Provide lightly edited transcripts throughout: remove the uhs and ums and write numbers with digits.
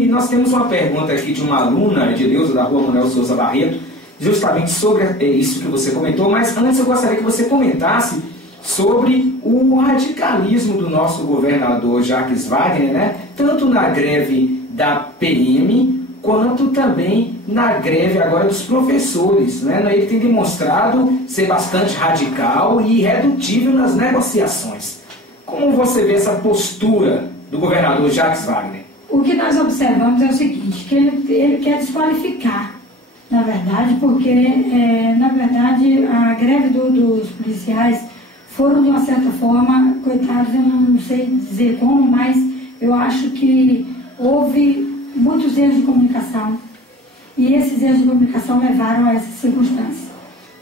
E nós temos uma pergunta aqui de uma aluna, Edileuza, da Rua Manuel Souza Barreto, justamente sobre isso que você comentou, mas antes eu gostaria que você comentasse sobre o radicalismo do nosso governador Jacques Wagner, né? Tanto na greve da PM, quanto também na greve agora dos professores, né? Ele tem demonstrado ser bastante radical e irredutível nas negociações. Como você vê essa postura do governador Jacques Wagner? O que nós observamos é o seguinte, que ele quer desqualificar, na verdade, porque, na verdade, a greve dos policiais foram, de uma certa forma, coitados, eu não sei dizer como, mas eu acho que houve muitos erros de comunicação, e esses erros de comunicação levaram a essas circunstâncias.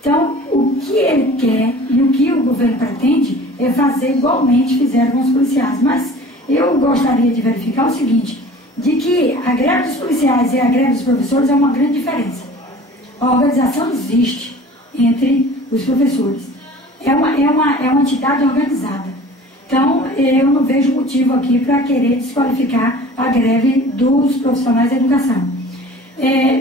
Então, o que ele quer e o que o governo pretende é fazer igualmente fizeram com os policiais. Mas eu gostaria de verificar o seguinte, de que a greve dos policiais e a greve dos professores é uma grande diferença. A organização existe entre os professores. É uma entidade organizada. Então, eu não vejo motivo aqui para querer desqualificar a greve dos profissionais da educação.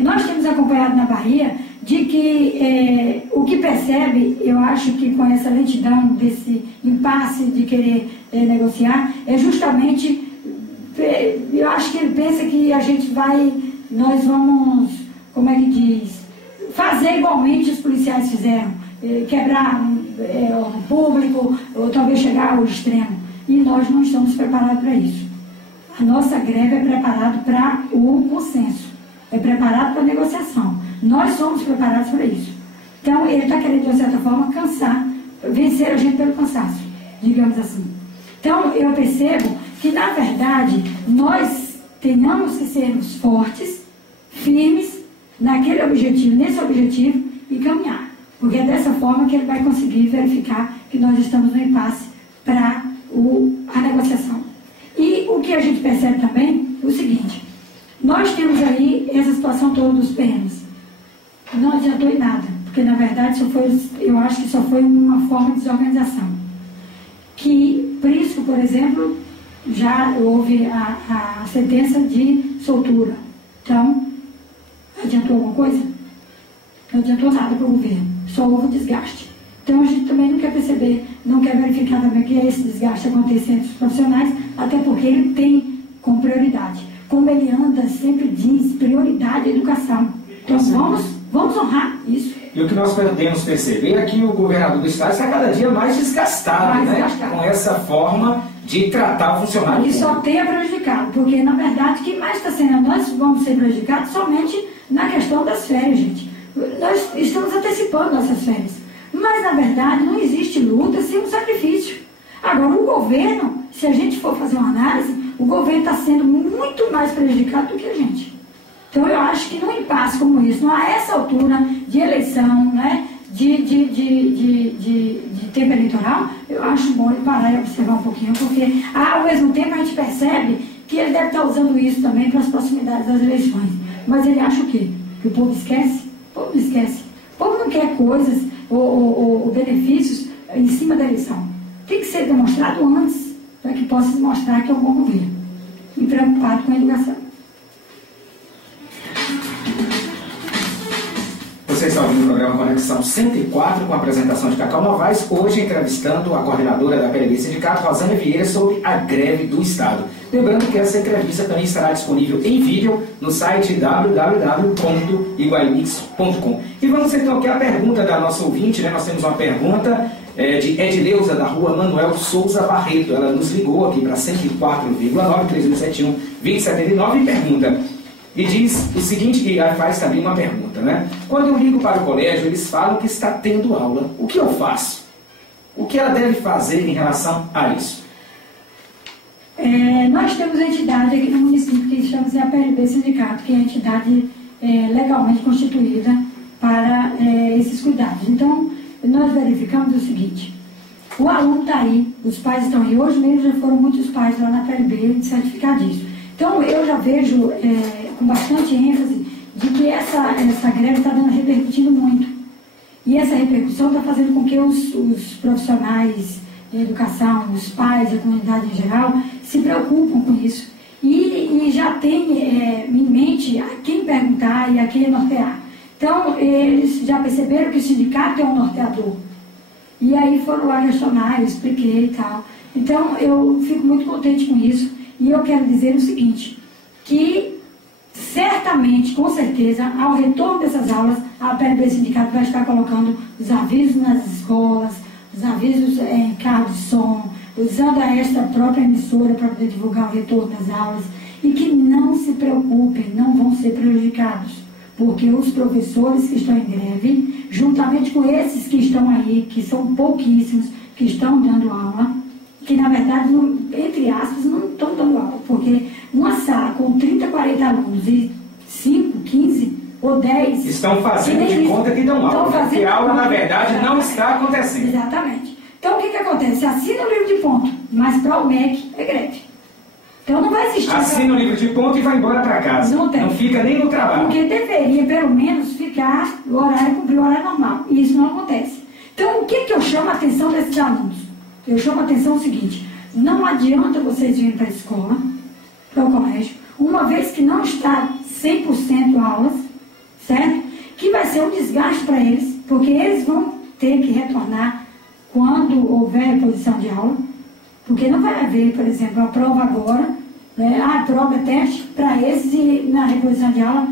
Nós temos acompanhado na Bahia de que o que percebe, eu acho que com essa lentidão desse impasse de querer negociar, é justamente, eu acho que ele pensa que nós vamos, como é que diz, fazer igualmente os policiais fizeram, quebrar o público, ou talvez chegar ao extremo. E nós não estamos preparados para isso. A nossa greve é preparada para o consenso, é preparada para a negociação. Nós somos preparados para isso. Então, ele está querendo, de uma certa forma, vencer a gente pelo cansaço, digamos assim. Então, eu percebo que, na verdade, nós tenhamos que sermos fortes, firmes, nesse objetivo, e caminhar. Porque é dessa forma que ele vai conseguir verificar que nós estamos no impasse para a negociação. E o que a gente percebe também é o seguinte, nós temos aí essa situação toda dos PMs. Não adiantou em nada, porque na verdade eu acho que só foi uma forma de desorganização. Que Prisco, por exemplo, já houve a sentença de soltura. Então, adiantou alguma coisa? Não adiantou nada para o governo, só houve desgaste. Então a gente também não quer perceber, não quer verificar também que esse desgaste aconteça entre os profissionais, até porque ele tem como prioridade. Como ele anda, sempre diz, prioridade à educação. Então vamos honrar isso. E o que nós podemos perceber é que o governador do estado está cada dia mais desgastado, com essa forma de tratar o funcionário. E só tem a prejudicado, porque na verdade quem mais está sendo, nós vamos ser prejudicados somente na questão das férias, gente. Nós estamos antecipando nossas férias. Mas na verdade não existe luta sem um sacrifício. Agora o governo, se a gente for fazer uma análise, o governo está sendo muito mais prejudicado do que a gente. Então eu acho que num impasse como isso, não a essa altura de eleição, né, de tempo eleitoral, eu acho bom ele parar e observar um pouquinho, porque ao mesmo tempo a gente percebe que ele deve estar usando isso também para as proximidades das eleições. Mas ele acha o quê? Que o povo esquece? O povo não esquece. O povo não quer coisas ou benefícios em cima da eleição. Tem que ser demonstrado antes, para que possa se mostrar que é um bom governo. E preocupado com a educação. Você está ouvindo o programa Conexão 104, com a apresentação de Cacau Novaes, hoje entrevistando a coordenadora da PLB Sindicato, Rosânia Vieira, sobre a greve do Estado. Lembrando que essa entrevista também estará disponível em vídeo no site www.iguaimix.com. E vamos então aqui a pergunta da nossa ouvinte, né? Nós temos uma pergunta de Edileuza, da Rua Manuel Souza Barreto. Ela nos ligou aqui para 104,9-3171-2079 e pergunta... E diz o seguinte, que faz também uma pergunta, né? Quando eu ligo para o colégio, eles falam que está tendo aula. O que eu faço? O que ela deve fazer em relação a isso? Nós temos a entidade aqui no município que chama-se a PLB Sindicato, que é a entidade legalmente constituída para esses cuidados. Então, nós verificamos o seguinte, o aluno está aí, os pais estão aí. Hoje mesmo já foram muitos pais lá na PLB certificar disso. Então, eu já vejo com bastante ênfase de que essa greve está repercutindo muito. E essa repercussão está fazendo com que os profissionais de educação, os pais, a comunidade em geral, se preocupam com isso. E e já tem em mente a quem perguntar e a quem nortear. Então, eles já perceberam que o sindicato é um norteador. E aí foram lá questionar, eu expliquei e tal. Então, eu fico muito contente com isso. E eu quero dizer o seguinte, que certamente, com certeza, ao retorno dessas aulas, a PLB Sindicato vai estar colocando os avisos nas escolas, os avisos em carro de som, usando esta própria emissora para poder divulgar o retorno das aulas, e que não se preocupem, não vão ser prejudicados, porque os professores que estão em greve, juntamente com esses que estão aí, que são pouquíssimos, que estão dando aula, que na verdade, entre aspas, não estão dando aula, porque uma sala com 30, 40 alunos e 5, 15 ou 10... Estão fazendo de conta que dão aula, porque a aula, na verdade, não está acontecendo. Exatamente. Então, o que acontece? Assina o livro de ponto, mas para o MEC é greve. Então, não vai existir... Assina o livro de ponto e vai embora para casa. Não fica nem no trabalho. Porque deveria, pelo menos, ficar o horário, cumprir o horário normal. E isso não acontece. Então, o que eu chamo a atenção desses alunos? Eu chamo a atenção o seguinte, não adianta vocês virem para a escola, para o colégio, uma vez que não está 100% aulas, certo? Que vai ser um desgaste para eles, porque eles vão ter que retornar quando houver reposição de aula, porque não vai haver, por exemplo, a prova agora, né? A prova é teste para esses e na reposição de aula,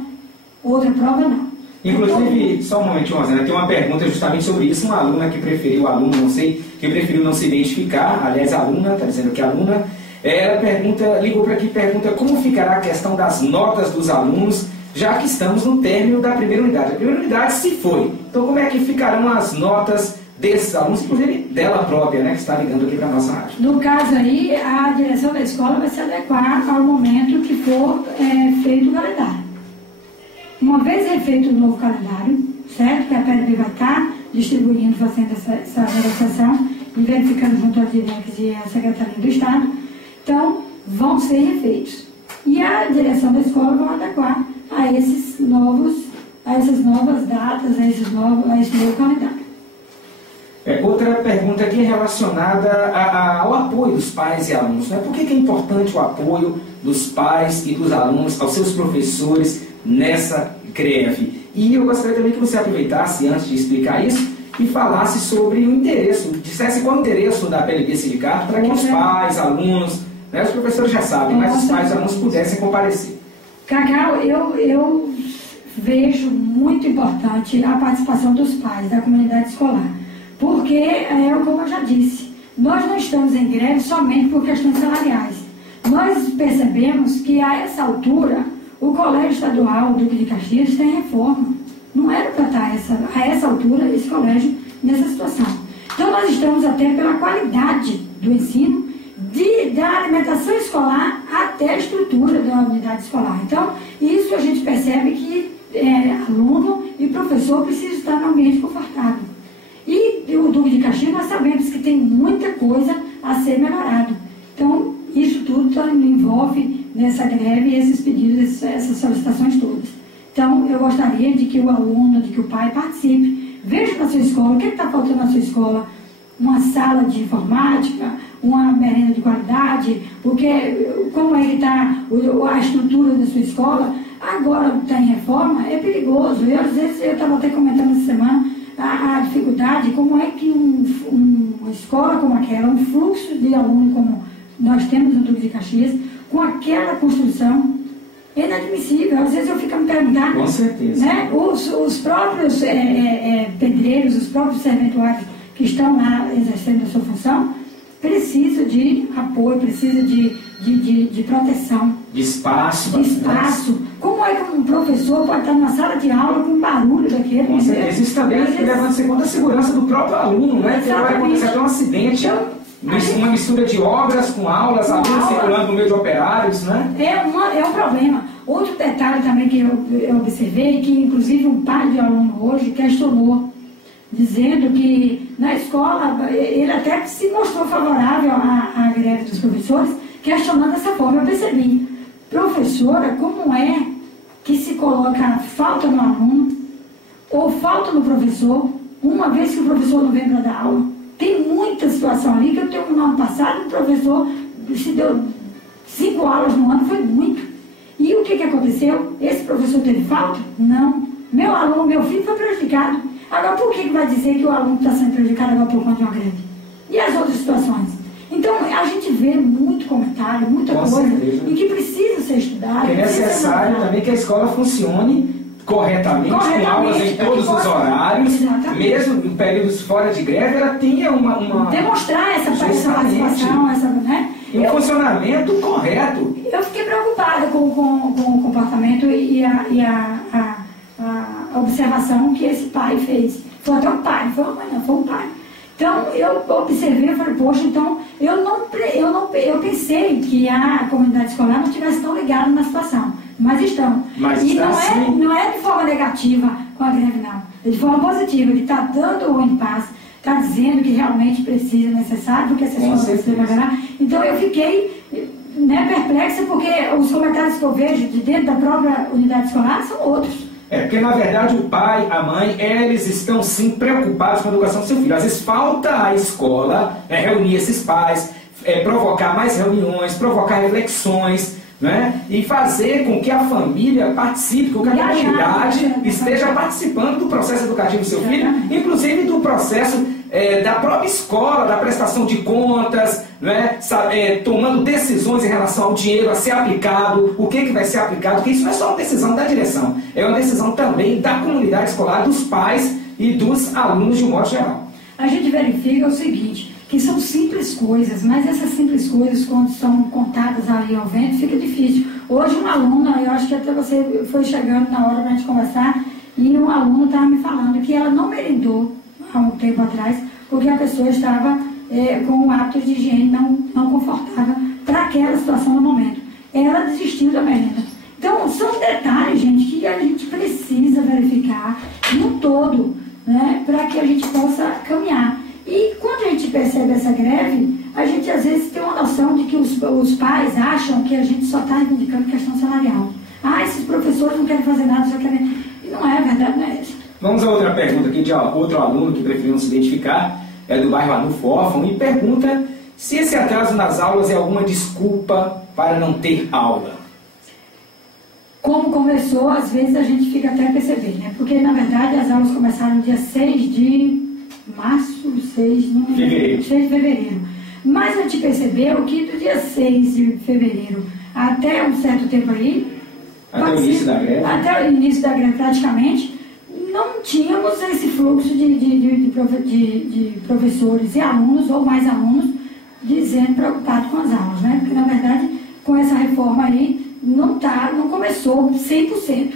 outra prova não. Inclusive, só um momentinho, Rosana, tem uma pergunta justamente sobre isso, uma aluna que preferiu, não sei, que preferiu não se identificar, aliás, a aluna, está dizendo que a aluna, ela ligou para aqui e pergunta como ficará a questão das notas dos alunos, já que estamos no término da primeira unidade. A primeira unidade se foi, então como é que ficarão as notas desses alunos, inclusive dela própria, né, que está ligando aqui para a nossa rádio? No caso aí, a direção da escola vai se adequar ao momento que for feito o calendário. Uma vez refeito o novo calendário, certo? Que a PLB vai estar distribuindo, fazendo essa negociação e verificando junto às DIRECs e à Secretaria do Estado, então vão ser refeitos. E a direção da escola vai adequar a essas novas datas, a esse novo calendário. Outra pergunta aqui é relacionada ao apoio dos pais e alunos, né? Por que é importante o apoio dos pais e dos alunos aos seus professores nessa greve? E eu gostaria também que você aproveitasse, antes de explicar isso, e falasse sobre o interesse, dissesse qual é o interesse da PLB Sindicato para que os pais, alunos, né, os professores já sabem, mas os pais e alunos pudessem comparecer. Cacau, eu vejo muito importante a participação dos pais, da comunidade escolar, porque, como eu já disse, nós não estamos em greve somente por questões salariais. Nós percebemos que a essa altura o Colégio Estadual Duque de Caxias está em reforma. Não era para estar a essa altura esse colégio nessa situação. Então nós estamos até pela qualidade do ensino, da alimentação escolar até a estrutura da unidade escolar. Então isso a gente percebe que aluno e professor precisam estar num ambiente confortável. E o Duque de Caxias nós sabemos que tem muita coisa a ser melhorado. Então isso tudo envolve nessa greve esses pedidos, essas solicitações todas. Então, eu gostaria de que o aluno, de que o pai participe, veja na sua escola, o que está faltando na sua escola, uma sala de informática, uma merenda de qualidade, porque como é que está a estrutura da sua escola, agora está em reforma, é perigoso. Às vezes, eu estava até comentando essa semana a dificuldade, como é que uma escola como aquela, um fluxo de aluno como nós temos no Duque de Caxias, com aquela construção, é inadmissível. Às vezes eu fico me perguntando, com certeza, né, os próprios pedreiros, os próprios serventuários que estão lá exercendo a sua função, precisam de apoio, precisam de proteção. De espaço. Como é que um professor pode estar numa sala de aula com barulho daquele? Com certeza. Isso também levando em conta a segurança do próprio aluno, né? Que vai acontecer até um acidente. Então, uma mistura de obras com aulas, alunos circulando no meio de operários, né? É um problema. Outro detalhe também que eu observei, que inclusive um pai de aluno hoje questionou, dizendo que na escola, ele até se mostrou favorável à greve dos professores, questionando dessa forma. Eu percebi, professora, como é que se coloca falta no aluno ou falta no professor, uma vez que o professor não vem para dar aula? Tem muita situação ali, que eu tenho no ano passado, um professor se deu 5 aulas no ano, foi muito. que aconteceu? Esse professor teve falta? Não. Meu aluno, meu filho foi prejudicado. Agora, por que vai dizer que o aluno está sendo prejudicado agora por conta de uma greve? E as outras situações? Então, a gente vê muito comentário, muita coisa, e que precisa ser estudado. É necessário também que a escola funcione corretamente, com aulas em todos os horários, mesmo em períodos fora de greve, ela tenha uma demonstrar essa participação, né? E um funcionamento correto. Eu fiquei preocupada com o comportamento e a observação que esse pai fez. Foi até um pai, não foi uma mãe, não, foi um pai. Então, eu observei e falei, poxa, então, eu pensei que a comunidade escolar não estivesse tão ligada na situação, mas estão. Mas e não é de forma negativa com a greve, não. É de forma positiva, que está dando o impasse, está dizendo que realmente precisa, necessário, porque essa escola precisa melhorar. Então, eu fiquei perplexa, porque os comentários que eu vejo de dentro da própria unidade escolar são outros. Porque na verdade o pai, a mãe, eles estão sim preocupados com a educação do seu filho. Às vezes falta a escola reunir esses pais, provocar mais reuniões, provocar reflexões, né? E fazer com que a família participe, com que a comunidade esteja participando do processo educativo do seu filho, inclusive do processo da própria escola, da prestação de contas, né? Tomando decisões em relação ao dinheiro a ser aplicado, o que vai ser aplicado, porque isso não é só uma decisão da direção, é uma decisão também da comunidade escolar, dos pais e dos alunos de um modo geral. A gente verifica o seguinte, que são simples coisas, mas essas simples coisas, quando são contadas aí ao vento, fica difícil. Hoje uma aluna, eu acho que até você foi chegando na hora para a gente conversar, e um aluno estava me falando que ela não merendou há um tempo atrás, porque a pessoa estava com um hábito de higiene não confortável para aquela situação no momento. Ela desistiu da merenda. Então, são detalhes, gente, que a gente precisa verificar no todo, né, para que a gente possa caminhar. E quando a gente percebe essa greve, a gente às vezes tem uma noção de que os pais acham que a gente só está reivindicando questão salarial. Esses professores não querem fazer nada, só querem... E não é, a verdade não é essa. Vamos a outra pergunta aqui de outro aluno que preferiu não se identificar, é do bairro Arnulfo Órfão, e pergunta se esse atraso nas aulas é alguma desculpa para não ter aula. Como começou, às vezes a gente fica até a perceber, né? Porque, na verdade, as aulas começaram no dia 6 de março, 6 de fevereiro. Mas a gente percebeu que do dia 6 de fevereiro até um certo tempo aí, até o início da greve, praticamente, não tínhamos esse fluxo de professores e alunos, ou mais alunos, dizendo preocupados com as aulas, né? Porque, na verdade, com essa reforma aí, não começou 100%.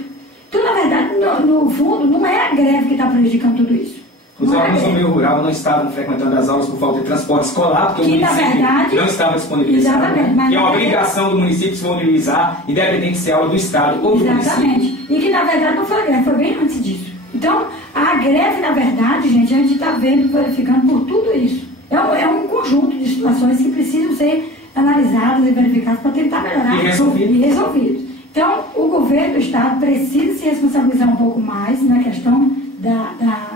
Então, na verdade, no fundo, não é a greve que está prejudicando tudo isso. Os alunos do meio rural não estavam frequentando as aulas por falta de transporte escolar, porque o município não estava disponibilizando. Exatamente. E é uma obrigação do município disponibilizar, independente se é aula do Estado ou do município. Exatamente. E que, na verdade, não foi a greve, foi bem antes disso. Então, a greve, na verdade, gente, a gente está verificando por tudo isso. É um conjunto de situações que precisam ser analisadas e verificadas para tentar melhorar e resolvidas. Então, o governo do Estado precisa se responsabilizar um pouco mais na questão da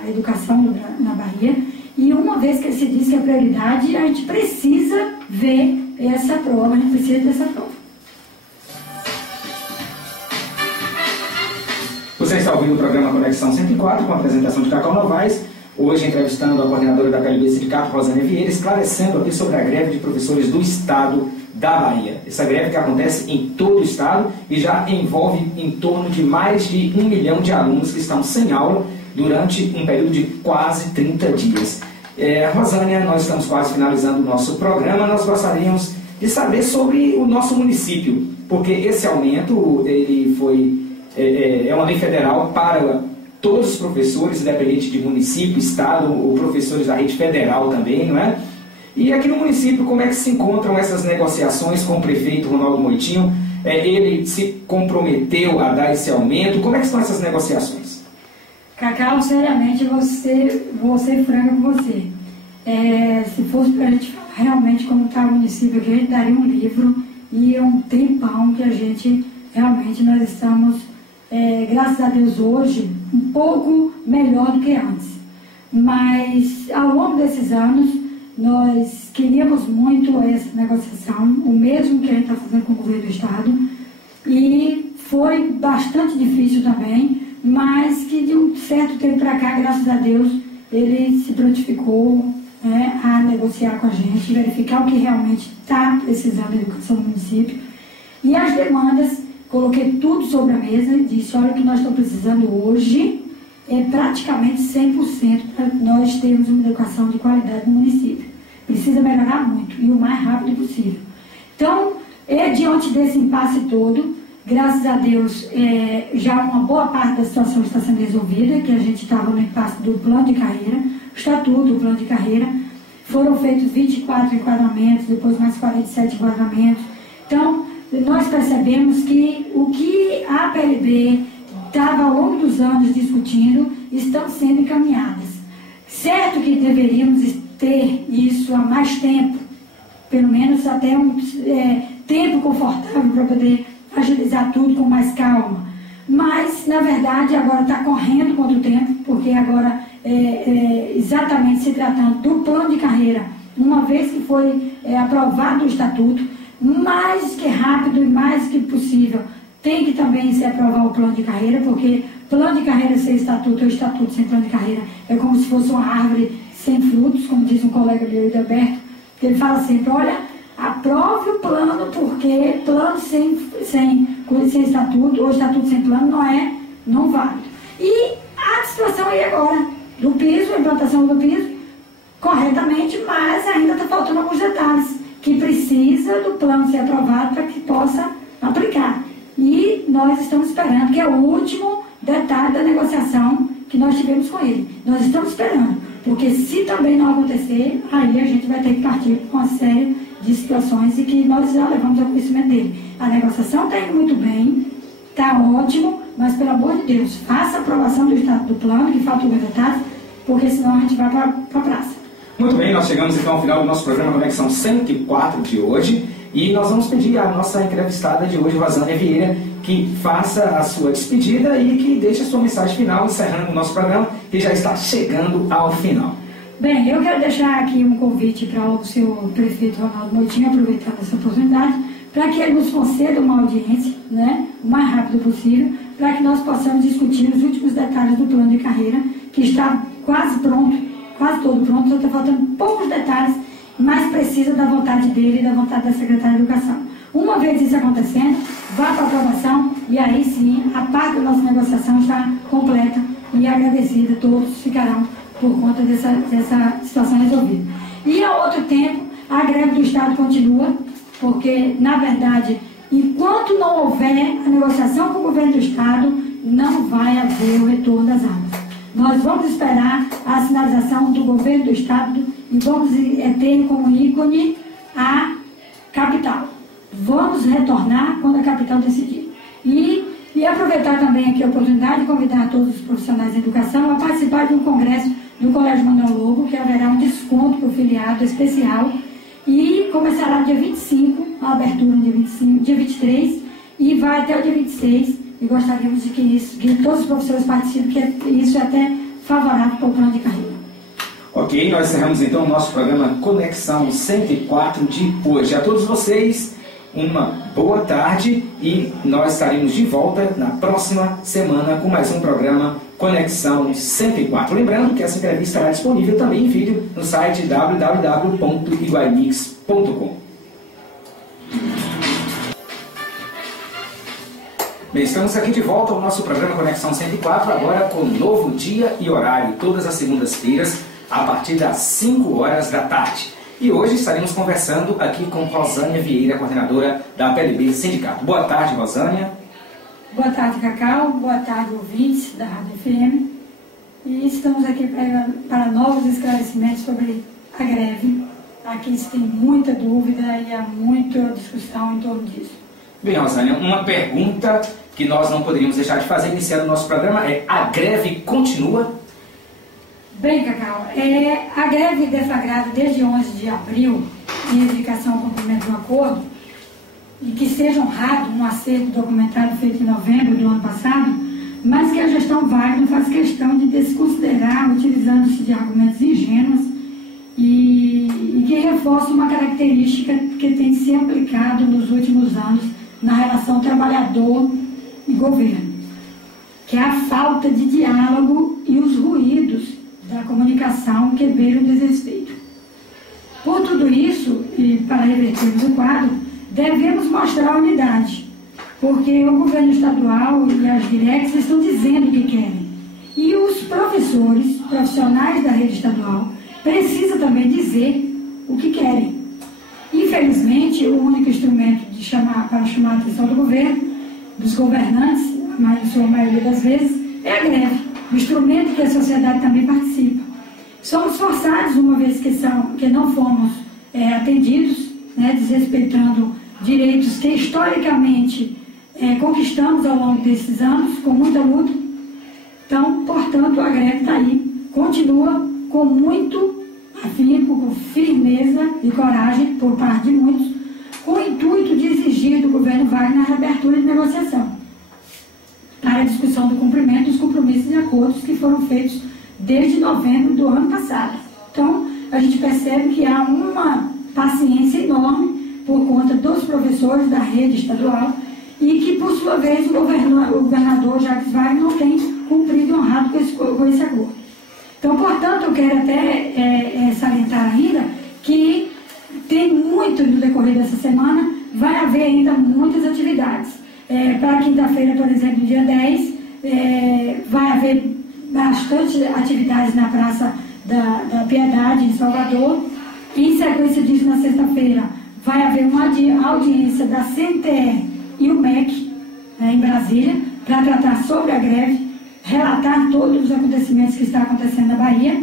educação na Bahia, e uma vez que se diz que é prioridade, a gente precisa ver essa prova, a gente precisa dessa prova. Você está ouvindo o programa Conexão 104, com a apresentação de Cacau Novaes, hoje entrevistando a coordenadora da PLB Sindicato, Rosânia Vieira, esclarecendo aqui sobre a greve de professores do Estado da Bahia. Essa greve que acontece em todo o Estado e já envolve em torno de mais de 1 milhão de alunos que estão sem aula durante um período de quase 30 dias. Rosânia, nós estamos quase finalizando o nosso programa, nós gostaríamos de saber sobre o nosso município, porque esse aumento ele é uma lei federal para todos os professores, independente de município, estado, ou professores da rede federal também, não é? E aqui no município, como é que se encontram essas negociações com o prefeito Ronaldo Moitinho? Ele se comprometeu a dar esse aumento? Como é que estão essas negociações? Cacau, seriamente, vou ser franca com você. Se fosse para a gente falar realmente como está o município aqui, a gente daria um livro e um tempão que a gente, realmente, nós estamos, graças a Deus, hoje, um pouco melhor do que antes. Mas, ao longo desses anos, nós queríamos muito essa negociação, o mesmo que a gente está fazendo com o governo do Estado, e foi bastante difícil também, mas que de um certo tempo para cá, graças a Deus, ele se prontificou, né, a negociar com a gente, verificar o que realmente está precisando da educação do município. E as demandas, coloquei tudo sobre a mesa e disse, olha, o que nós estamos precisando hoje é praticamente 100% para nós termos uma educação de qualidade no município. Precisa melhorar muito e o mais rápido possível. Então, diante desse impasse todo, graças a Deus, já uma boa parte da situação está sendo resolvida, que a gente estava no impasse do plano de carreira, o estatuto do plano de carreira, foram feitos 24 enquadramentos, depois mais 47 enquadramentos. Então, nós percebemos que o que a PLB estava ao longo dos anos discutindo estão sendo encaminhadas. Certo que deveríamos ter isso há mais tempo, pelo menos até um tempo confortável para poder agilizar tudo com mais calma. Mas, na verdade, agora está correndo contra o tempo, porque agora, exatamente se tratando do plano de carreira, uma vez que foi aprovado o estatuto, mais que rápido e mais que possível, tem que também se aprovar o plano de carreira, porque plano de carreira sem estatuto ou estatuto sem plano de carreira é como se fosse uma árvore sem frutos, como diz um colega meu, Alberto, que ele fala sempre, olha, aprove o plano, porque plano sem estatuto ou estatuto sem plano não vale. E a situação aí agora, do piso, a implantação do piso, corretamente, mas ainda está faltando alguns detalhes, que precisa do plano ser aprovado para que possa aplicar. E nós estamos esperando, que é o último detalhe da negociação que nós tivemos com ele. Nós estamos esperando, porque se também não acontecer, aí a gente vai ter que partir com uma série de situações e que nós já levamos ao conhecimento dele. A negociação está indo muito bem, está ótimo, mas pelo amor de Deus, faça a aprovação do estado do plano, que falta alguns detalhes, porque senão a gente vai para a praça. Muito bem, nós chegamos então ao final do nosso programa Conexão 104 de hoje e nós vamos pedir à nossa entrevistada de hoje, Rosânia Vieira, que faça a sua despedida e que deixe a sua mensagem final, encerrando o nosso programa, que já está chegando ao final. Bem, eu quero deixar aqui um convite para o senhor prefeito Ronaldo Moitinho, aproveitando essa oportunidade, para que ele nos conceda uma audiência, né, o mais rápido possível, para que nós possamos discutir os últimos detalhes do plano de carreira, que está quase pronto, quase todo pronto, só está faltando poucos detalhes, mas precisa da vontade dele e da vontade da secretária de Educação. Uma vez isso acontecendo, vá para a aprovação e aí sim a parte da nossa negociação está completa e agradecida, todos ficarão por conta dessa situação resolvida. E ao outro tempo, a greve do Estado continua, porque, na verdade, enquanto não houver a negociação com o governo do Estado, não vai haver o retorno das aulas. Nós vamos esperar a sinalização do governo do Estado e vamos ter como ícone a capital. Vamos retornar quando a capital decidir. E aproveitar também aqui a oportunidade de convidar todos os profissionais de educação a participar de um congresso do Colégio Manuel Lobo, que haverá um desconto para o filiado especial e começará no dia 25, a abertura no dia 25, dia 23 e vai até o dia 26. E gostaríamos de que todos os professores participem, porque isso é até favorável para o plano de carreira. Ok, nós encerramos então o nosso programa Conexão 104 de hoje. A todos vocês, uma boa tarde e nós estaremos de volta na próxima semana com mais um programa Conexão 104. Lembrando que essa entrevista estará disponível também em vídeo no site www.iguaimix.com. Bem, estamos aqui de volta ao nosso programa Conexão 104, agora com novo dia e horário, todas as segundas-feiras, a partir das 5 horas da tarde. E hoje estaremos conversando aqui com Rosânia Vieira, coordenadora da PLB Sindicato. Boa tarde, Rosânia. Boa tarde, Cacau. Boa tarde, ouvintes da Rádio FM. E estamos aqui para novos esclarecimentos sobre a greve. Aqui se tem muita dúvida e há muita discussão em torno disso. Bem, Rosânia, uma pergunta que nós não poderíamos deixar de fazer iniciando o nosso programa é: a greve continua? Bem, Cacau, a greve deflagrada desde 11 de abril, em edificação ao cumprimento do acordo, e que seja honrado um acerto documentado feito em novembro do ano passado, mas que a gestão Wagner faz questão de desconsiderar, utilizando-se de argumentos ingênuos e que reforça uma característica que tem se aplicado nos últimos anos na relação trabalhador governo, que é a falta de diálogo e os ruídos da comunicação que beiram o desrespeito. Por tudo isso, e para revertermos o quadro, devemos mostrar a unidade, porque o governo estadual e as diretas estão dizendo o que querem. E os professores, profissionais da rede estadual, precisam também dizer o que querem. Infelizmente, o único instrumento para chamar a atenção do governo, dos governantes, em sua maioria das vezes, é a greve, o instrumento que a sociedade também participa. Somos forçados, uma vez que não fomos atendidos, né, desrespeitando direitos que historicamente conquistamos ao longo desses anos, com muita luta. Então, portanto, a greve está aí, continua com muito afinco, com firmeza e coragem por parte de muitos, com o intuito de exigir do governo Wagner a reabertura de negociação para a discussão do cumprimento dos compromissos e acordos que foram feitos desde novembro do ano passado. Então, a gente percebe que há uma paciência enorme por conta dos professores da rede estadual e que, por sua vez, o governador Jacques Wagner não tem cumprido e honrado com esse acordo. Então, portanto, eu quero até salientar ainda que tem muito no decorrer dessa semana, vai haver ainda muitas atividades. Para quinta-feira, por exemplo, dia 10, vai haver bastante atividades na Praça da Piedade, em Salvador. Em sequência disso, na sexta-feira, vai haver uma audiência da CNTE e o MEC, em Brasília, para tratar sobre a greve, relatar todos os acontecimentos que estão acontecendo na Bahia,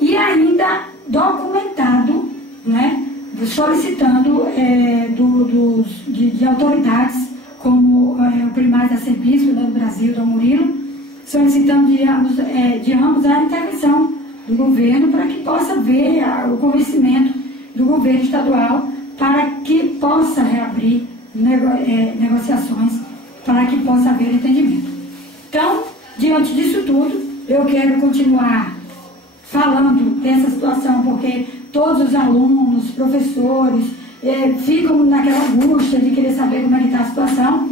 e ainda documentado, né, solicitando de autoridades, como o primário da Arcebispo do Brasil, Dom Murilo, solicitando de ambos a intervenção do governo para que possa ver o convencimento do governo estadual para que possa reabrir negociações, para que possa haver entendimento. Então, diante disso tudo, eu quero continuar falando dessa situação, porque todos os alunos, professores, ficam naquela angústia de querer saber como é que está a situação,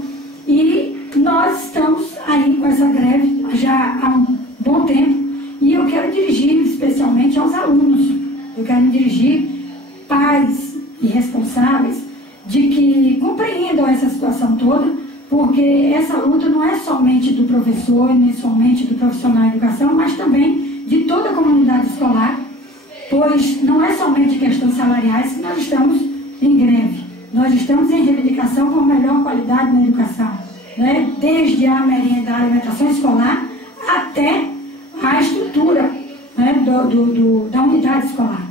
e nós estamos aí com essa greve já há um bom tempo, e eu quero dirigir especialmente aos alunos, eu quero dirigir pais e responsáveis de que compreendam essa situação toda, porque essa luta não é somente do professor, nem somente do profissional de educação, mas também de toda a comunidade escolar, pois não é somente questões salariais que nós estamos em greve. Nós estamos em reivindicação com a melhor qualidade na educação, né? Desde a merenda, a alimentação escolar, até a estrutura, né, da unidade escolar.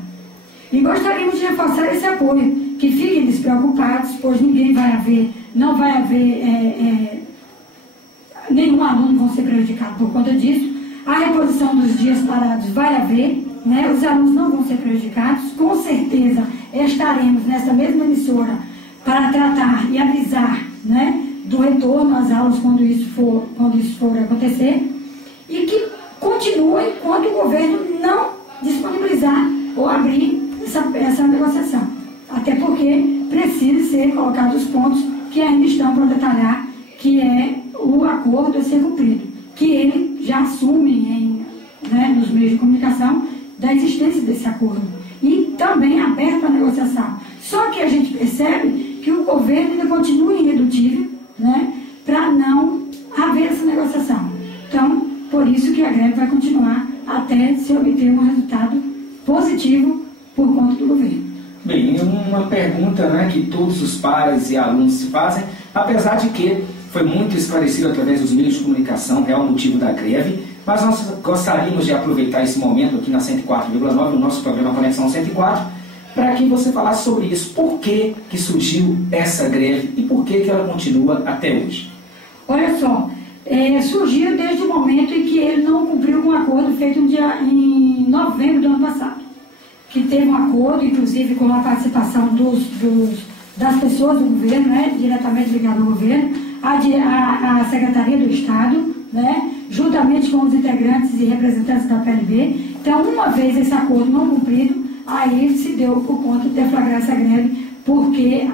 E gostaríamos de reforçar esse apoio, que fiquem despreocupados, pois não vai haver nenhum aluno vão ser prejudicado por conta disso. A reposição dos dias parados vai haver, né? Os alunos não vão ser prejudicados. Com certeza estaremos nessa mesma emissora para tratar e avisar, né, do retorno às aulas quando isso for acontecer, e que continue enquanto o governo não disponibilizar ou abrir essa negociação. Até porque precisa ser colocados os pontos que ainda estão para detalhar, que é o acordo a ser cumprido, que ele já assume nos meios de comunicação da existência desse acordo, e também aberto à negociação. Só que a gente percebe que o governo ainda continua irredutível, né, para não haver essa negociação. Então, por isso que a greve vai continuar até se obter um resultado positivo por conta do governo. Bem, uma pergunta, né, que todos os pais e alunos se fazem, apesar de que foi muito esclarecido através dos meios de comunicação, real motivo da greve, mas nós gostaríamos de aproveitar esse momento aqui na 104,9, no nosso programa Conexão 104, para que você falasse sobre isso. Por que surgiu essa greve e por que ela continua até hoje? Olha só, surgiu desde o momento em que ele não cumpriu com um acordo feito em novembro do ano passado, que teve um acordo, inclusive com a participação das pessoas do governo, né, diretamente ligado ao governo, a Secretaria do Estado, né, juntamente com os integrantes e representantes da PLB. Então, uma vez esse acordo não cumprido, aí se deu por conta de deflagrar essa greve, porque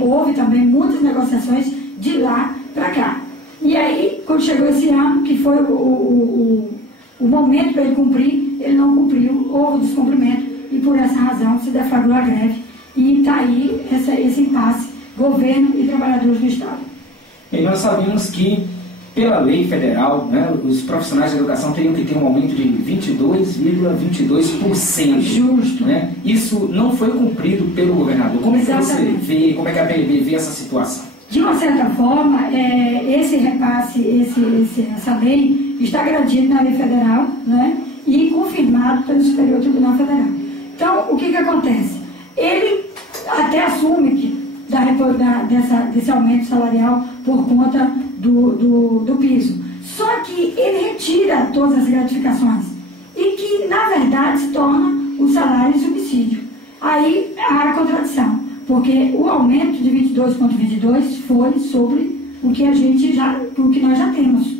houve também muitas negociações de lá para cá. E aí, quando chegou esse ano, que foi o momento para ele cumprir, ele não cumpriu, houve descumprimento, e por essa razão se deflagrou a greve. E está aí esse impasse, governo e trabalhadores do Estado. E nós sabemos que, pela lei federal, né, os profissionais de educação teriam que ter um aumento de 22,22%. Justo. Né? Isso não foi cumprido pelo governador. Como é que você vê, como é que a PLB vê essa situação? De uma certa forma, esse repasse, essa lei está garantido na lei federal, né, e confirmado pelo Superior Tribunal Federal. Então, o que acontece? Ele até assume que desse aumento salarial por conta do piso. Só que ele retira todas as gratificações e que, na verdade, se torna o salário em subsídio. Aí há a contradição, porque o aumento de 22,22 foi sobre o que nós já temos,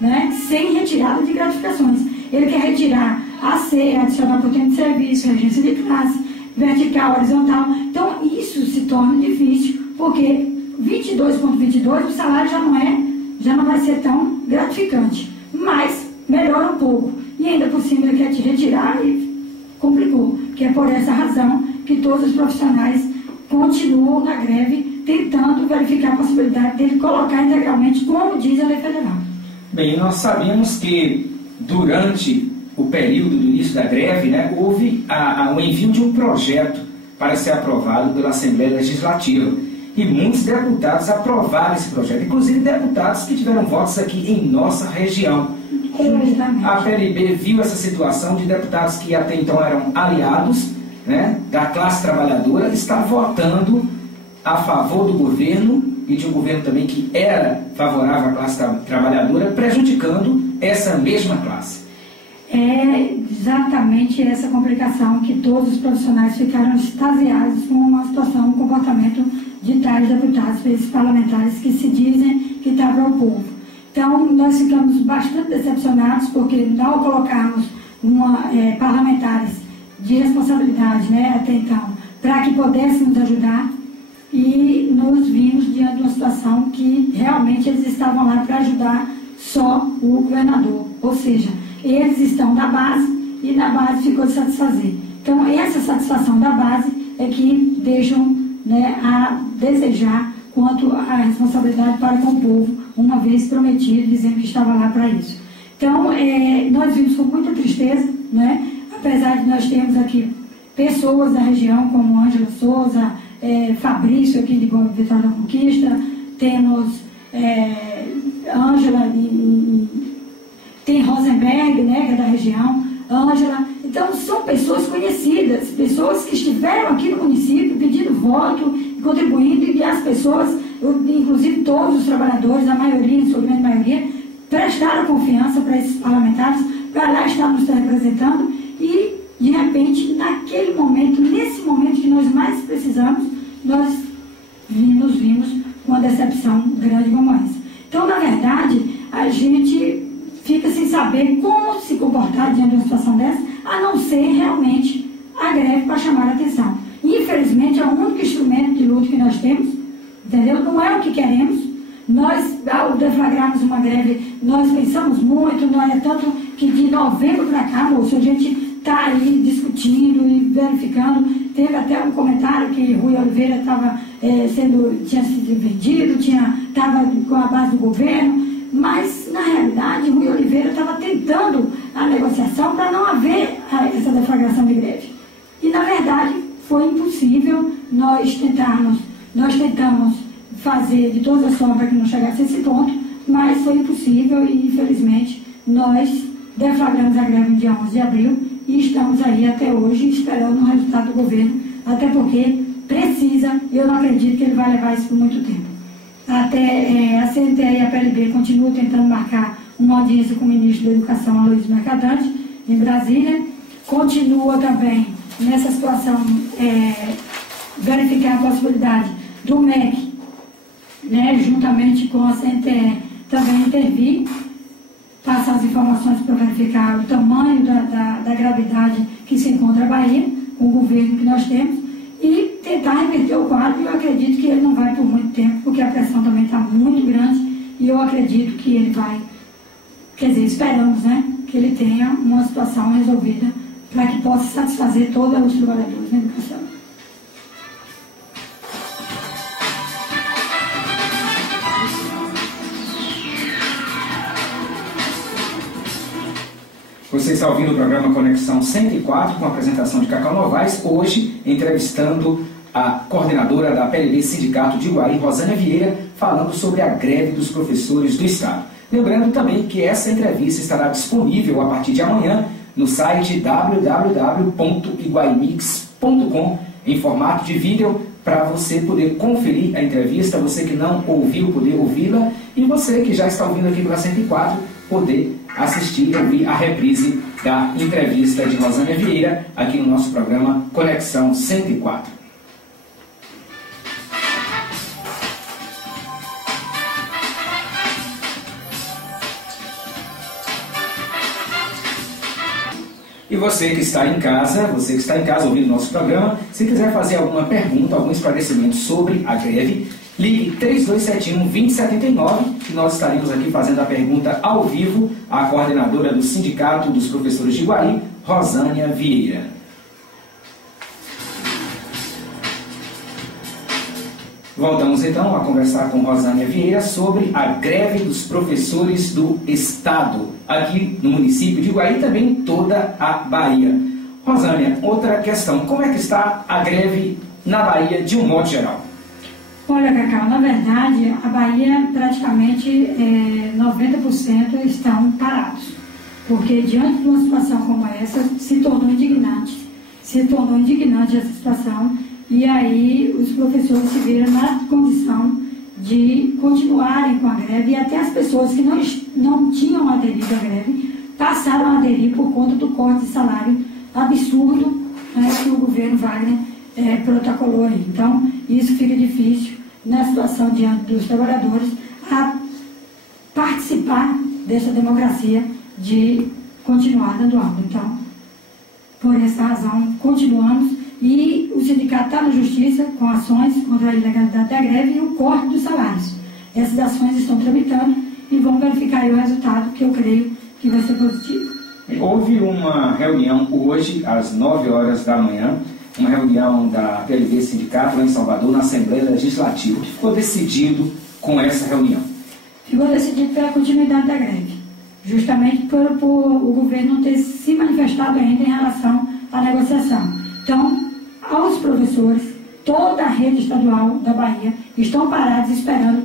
né? Sem retirada de gratificações. Ele quer retirar AC, adicionar por tempo de serviço, regência de classe, vertical, horizontal. Então, isso se torna difícil, porque 22,22 o salário já não vai ser tão gratificante, mas melhora um pouco. E ainda por cima ele quer te retirar e complicou, que é por essa razão que todos os profissionais continuam na greve, tentando verificar a possibilidade dele colocar integralmente, como diz a lei federal. Bem, nós sabemos que durante o período do início da greve, né, houve o envio de um projeto para ser aprovado pela Assembleia Legislativa. E muitos deputados aprovaram esse projeto, inclusive deputados que tiveram votos aqui em nossa região. Como a PLB viu essa situação de deputados que até então eram aliados, né, da classe trabalhadora, estar votando a favor do governo e de um governo também que era favorável à classe trabalhadora, prejudicando essa mesma classe? É exatamente essa complicação que todos os profissionais ficaram extasiados com uma situação, um comportamento de tais deputados, esses parlamentares que se dizem que estavam ao povo. Então, nós ficamos bastante decepcionados, porque ao colocarmos parlamentares de responsabilidade, né, até então, para que pudessem nos ajudar, e nos vimos diante de uma situação que realmente eles estavam lá para ajudar só o governador, ou seja, eles estão na base e na base ficou de satisfazer. Então, essa satisfação da base é que deixam, né, a desejar quanto à responsabilidade para com o povo, uma vez prometido, dizendo que estava lá para isso. Então, nós vimos com muita tristeza, né, apesar de nós termos aqui pessoas da região, como Ângela Souza, Fabrício, aqui de Vitória da Conquista, temos Ângela e tem Rosenberg, né, que é da região, Ângela. Então, são pessoas conhecidas, pessoas que estiveram aqui no município pedindo voto, contribuindo, e as pessoas, inclusive todos os trabalhadores, a maioria, em sua grande maioria, prestaram confiança para esses parlamentares, para lá estar nos representando, e, de repente, naquele momento, nesse momento que nós mais precisamos, nós nos vimos com uma decepção grande como essa. Então, na verdade, a gente fica sem saber como se comportar diante de uma situação dessa, a não ser realmente a greve para chamar a atenção. Infelizmente, é o único instrumento de luta que nós temos, entendeu? Não é o que queremos. Nós, ao deflagrarmos uma greve, nós pensamos muito, não é tanto que de novembro para cá, moço, a gente está aí discutindo e verificando. Teve até um comentário que Rui Oliveira tinha sido vendido, estava com a base do governo, mas, na realidade, Rui Oliveira estava tentando a negociação para não haver essa deflagração de greve. E, na verdade, foi impossível nós tentamos fazer de todas as formas para que não chegasse a esse ponto, mas foi impossível e, infelizmente, nós deflagramos a greve no dia 11 de abril e estamos aí até hoje esperando o resultado do governo, até porque precisa, e eu não acredito que ele vai levar isso por muito tempo. Até a CNTE e a PLB continuam tentando marcar uma audiência com o ministro da Educação, Aloysio Mercadante, em Brasília. Continua também, nessa situação, verificar a possibilidade do MEC, né, juntamente com a CNTE, também intervir, passar as informações para verificar o tamanho da gravidade que se encontra a Bahia, com o governo que nós temos, e tentar reverter o quadro. E eu acredito que ele não vai por muito tempo, porque a pressão também está muito grande e eu acredito que ele vai, quer dizer, esperamos, né, que ele tenha uma situação resolvida para que possa satisfazer todos os trabalhadores da educação. Você está ouvindo o programa Conexão 104 com a apresentação de Cacau Novaes, hoje entrevistando a coordenadora da PLB Sindicato de Iguaí, Rosânia Vieira, falando sobre a greve dos professores do Estado. Lembrando também que essa entrevista estará disponível a partir de amanhã no site www.iguaimix.com em formato de vídeo para você poder conferir a entrevista, você que não ouviu poder ouvi-la e você que já está ouvindo aqui pela 104 poder assistir e ouvir a reprise da entrevista de Rosânia Vieira aqui no nosso programa Conexão 104. E você que está em casa ouvindo nosso programa, se quiser fazer alguma pergunta, algum esclarecimento sobre a greve, ligue 3271-2079 e nós estaremos aqui fazendo a pergunta ao vivo à coordenadora do Sindicato dos Professores de Iguaí, Rosânia Vieira. Voltamos então a conversar com Rosânia Vieira sobre a greve dos professores do Estado, aqui no município de Iguaí e também em toda a Bahia. Rosânia, outra questão, como é que está a greve na Bahia de um modo geral? Olha, Cacau, na verdade, a Bahia praticamente 90% estão parados, porque diante de uma situação como essa, se tornou indignante essa situação, e aí os professores se viram na condição de continuarem com a greve, e até as pessoas que não tinham aderido à greve passaram a aderir por conta do corte de salário absurdo, né, que o governo Wagner protocolou aí. Então, isso fica difícil na situação diante dos trabalhadores a participar dessa democracia de continuar dando aula. Então, por essa razão, continuamos e o sindicato está na justiça com ações contra a ilegalidade da greve e o corte dos salários. Essas ações estão tramitando e vão verificar aí o resultado, que eu creio que vai ser positivo. Houve uma reunião hoje, às 9 horas da manhã, uma reunião da PLB Sindicato lá em Salvador, na Assembleia Legislativa. O que ficou decidido com essa reunião? Ficou decidido pela continuidade da greve, justamente por o governo não ter se manifestado ainda em relação à negociação. Então, aos professores, toda a rede estadual da Bahia estão parados esperando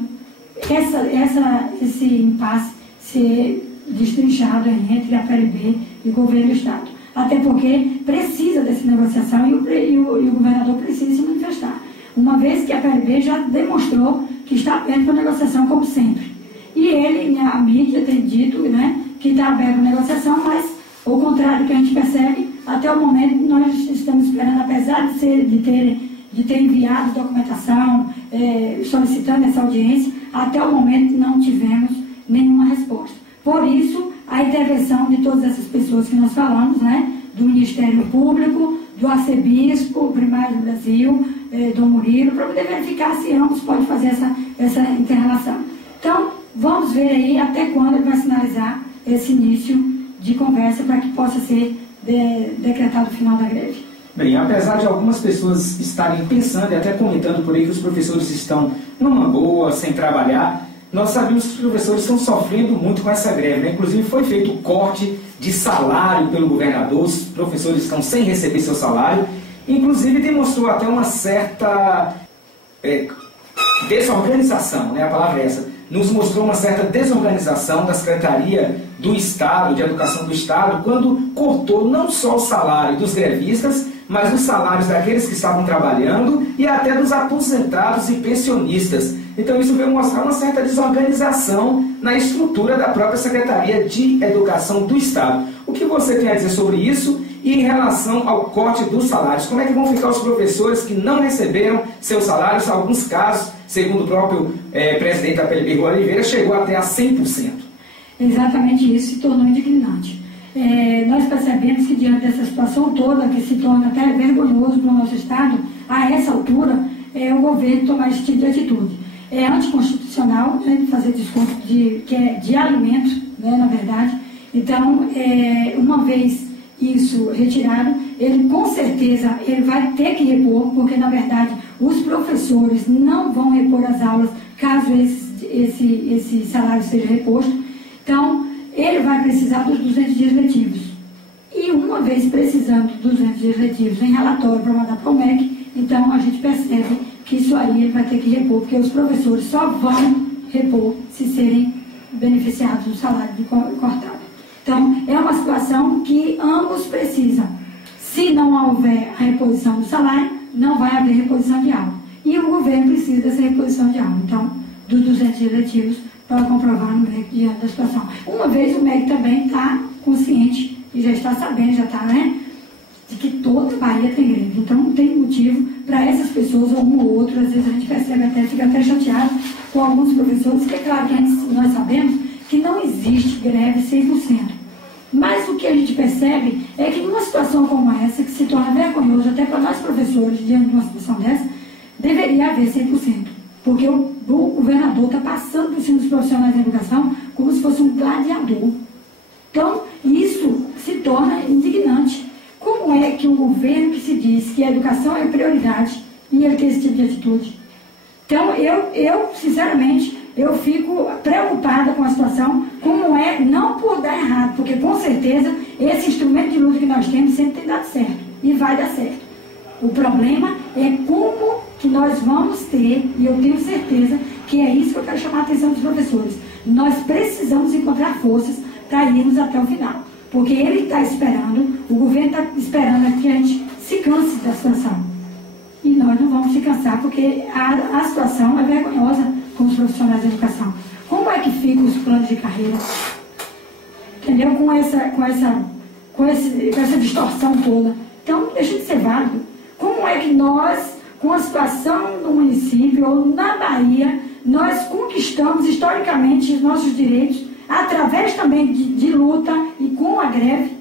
esse impasse ser destrinchado entre a PLB e o governo do Estado. Até porque precisa dessa negociação e o governador precisa se manifestar. Uma vez que a PLB já demonstrou que está aberto para negociação, como sempre. E ele, a mídia, tem dito, né, que está aberto para negociação, mas o contrário que a gente percebe, até o momento nós estamos esperando, apesar de ter enviado documentação, solicitando essa audiência, até o momento não tivemos nenhuma resposta. Por isso, a intervenção de todas essas pessoas que nós falamos, né, do Ministério Público, do arcebispo primário do Brasil, Dom Murilo, para poder verificar se ambos podem fazer essa inter-relação. Então, vamos ver aí até quando ele vai sinalizar esse início de conversa para que possa ser decretado o final da greve. Bem, apesar de algumas pessoas estarem pensando e até comentando por aí que os professores estão numa boa, sem trabalhar, nós sabemos que os professores estão sofrendo muito com essa greve, né? Inclusive foi feito o corte de salário pelo governador, os professores estão sem receber seu salário, inclusive demonstrou até uma certa desorganização, né? A palavra é essa, nos mostrou uma certa desorganização da Secretaria do Estado, de Educação do Estado, quando cortou não só o salário dos grevistas, mas os salários daqueles que estavam trabalhando e até dos aposentados e pensionistas. Então isso veio mostrar uma certa desorganização na estrutura da própria Secretaria de Educação do Estado. O que você tem a dizer sobre isso e em relação ao corte dos salários? Como é que vão ficar os professores que não receberam seus salários? Em alguns casos, segundo o próprio presidente da PLB, Rui Oliveira, chegou até a 100%. Exatamente isso se tornou indignante. Nós percebemos que diante dessa situação toda, que se torna até vergonhoso para o nosso Estado, a essa altura, o governo tomar esse tipo de atitude. é anticonstitucional, né, fazer desconto de alimento, né, na verdade. Então, uma vez isso retirado, ele com certeza ele vai ter que repor, porque na verdade os professores não vão repor as aulas caso esse salário seja reposto. Então, ele vai precisar dos 200 dias letivos. E uma vez precisando dos 200 dias letivos em relatório para mandar para o MEC, então a gente percebe que isso aí ele vai ter que repor, porque os professores só vão repor se serem beneficiados do salário cortado. Então, é uma situação que ambos precisam. Se não houver a reposição do salário, não vai haver reposição de aula. E o governo precisa dessa reposição de aula. Então, dos 200 dias letivos, para comprovar no MEC diante da situação. Uma vez o MEC também está consciente e já está sabendo, já está, né, de que toda a Bahia tem greve. Então, não tem motivo para essas pessoas, ou um ou outro, às vezes a gente percebe até, fica até chateado com alguns professores, que é claro que nós sabemos que não existe greve 100%. Mas o que a gente percebe é que numa situação como essa, que se torna vergonhoso até para nós professores, diante de uma situação dessa, deveria haver 100%. Porque o governador está passando por cima dos profissionais da educação como se fosse um gladiador. Então, isso se torna indignante. Como é que um governo que se diz que a educação é prioridade e ele tem esse tipo de atitude? Então, eu sinceramente, eu fico preocupada com a situação, como é, não por dar errado, porque com certeza esse instrumento de luta que nós temos sempre tem dado certo e vai dar certo. O problema é como que nós vamos ter, e eu tenho certeza que é isso que eu quero chamar a atenção dos professores. Nós precisamos encontrar forças para irmos até o final, porque ele está esperando, o governo está esperando que a gente se canse da situação. E nós não vamos se cansar, porque a situação é vergonhosa com os profissionais da educação. Como é que ficam os planos de carreira? Entendeu? Com essa distorção toda. Então, deixa de ser válido. Como é que nós, com a situação no município ou na Bahia, nós conquistamos historicamente os nossos direitos, através também de luta e com a greve,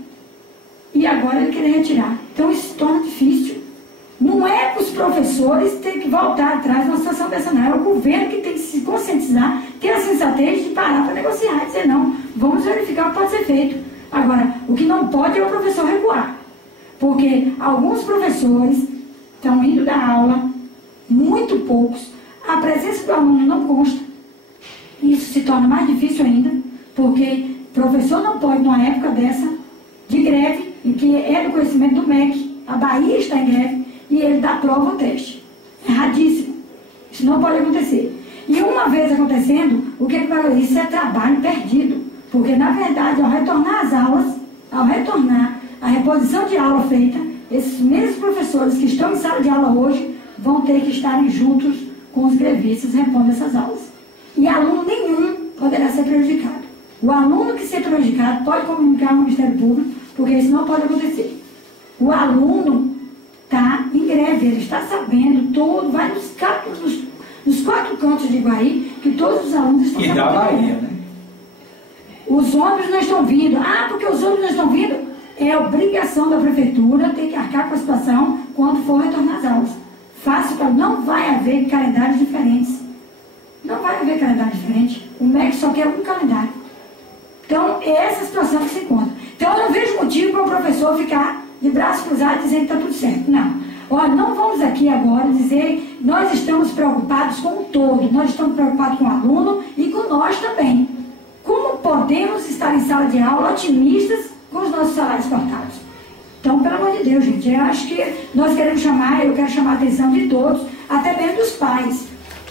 e agora ele quer retirar? Então, isso se torna difícil. Não é os professores terem que voltar atrás numa situação dessa, não. É o governo que tem que se conscientizar, ter a sensatez de parar para negociar e dizer, não, vamos verificar o que pode ser feito. Agora, o que não pode é o professor recuar. Porque alguns professores estão indo dar aula, muito poucos, a presença do aluno não consta. Isso se torna mais difícil ainda, porque o professor não pode, numa época dessa, de greve, e que é do conhecimento do MEC, a Bahia está em greve, e ele dá prova ao teste. Erradíssimo. Isso não pode acontecer. E uma vez acontecendo, o que vai acontecer? Isso é trabalho perdido. Porque, na verdade, ao retornar às aulas, ao retornar a reposição de aula feita, esses mesmos professores que estão em sala de aula hoje vão ter que estarem juntos com os grevistas repondo essas aulas. E aluno nenhum poderá ser prejudicado. O aluno que ser prejudicado pode comunicar ao Ministério Público, porque isso não pode acontecer. O aluno está em greve, ele está sabendo todo, vai nos 4 cantos de Iguaí, que todos os alunos estão sabendo. E da Bahia, né? Os ônibus não estão vindo. Ah, porque os ônibus não estão vindo? É obrigação da prefeitura ter que arcar com a situação quando for retornar às aulas. Fácil, não vai haver calendários diferentes. Não vai haver calendário diferente. O MEC só quer um calendário. Então, é essa situação que se encontra. Então, eu não vejo motivo para o professor ficar de braços cruzados dizendo que está tudo certo. Não. Olha, não vamos aqui agora dizer nós estamos preocupados com o todo. Nós estamos preocupados com o aluno e com nós também. Como podemos estar em sala de aula otimistas com os nossos salários cortados? Então, pelo amor de Deus, gente, eu acho que nós queremos chamar, eu quero chamar a atenção de todos, até mesmo dos pais.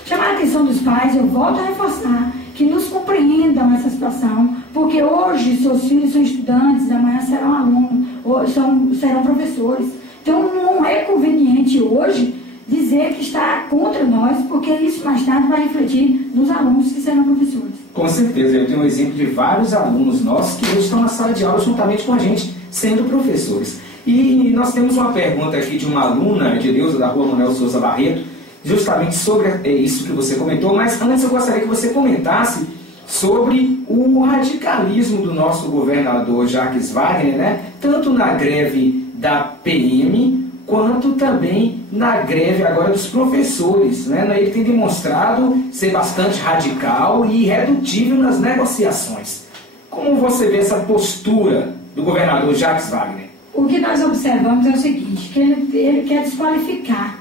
Chamar a atenção dos pais, eu volto a reforçar, que nos compreendam essa situação, porque hoje seus filhos são estudantes, amanhã serão alunos, ou serão professores. Então, não é conveniente hoje dizer que está contra nós, porque isso mais tarde vai refletir nos alunos que serão professores. Com certeza, eu tenho um exemplo de vários alunos nossos que hoje estão na sala de aula juntamente com a gente, sendo professores. E nós temos uma pergunta aqui de uma aluna, de Edeusa, da Rua Manuel Souza Barreto, justamente sobre isso que você comentou, mas antes eu gostaria que você comentasse sobre o radicalismo do nosso governador Jacques Wagner, né? Tanto na greve da PM, quanto também na greve agora dos professores, né? Ele tem demonstrado ser bastante radical e irredutível nas negociações. Como você vê essa postura do governador Jacques Wagner? O que nós observamos é o seguinte, que ele quer desqualificar,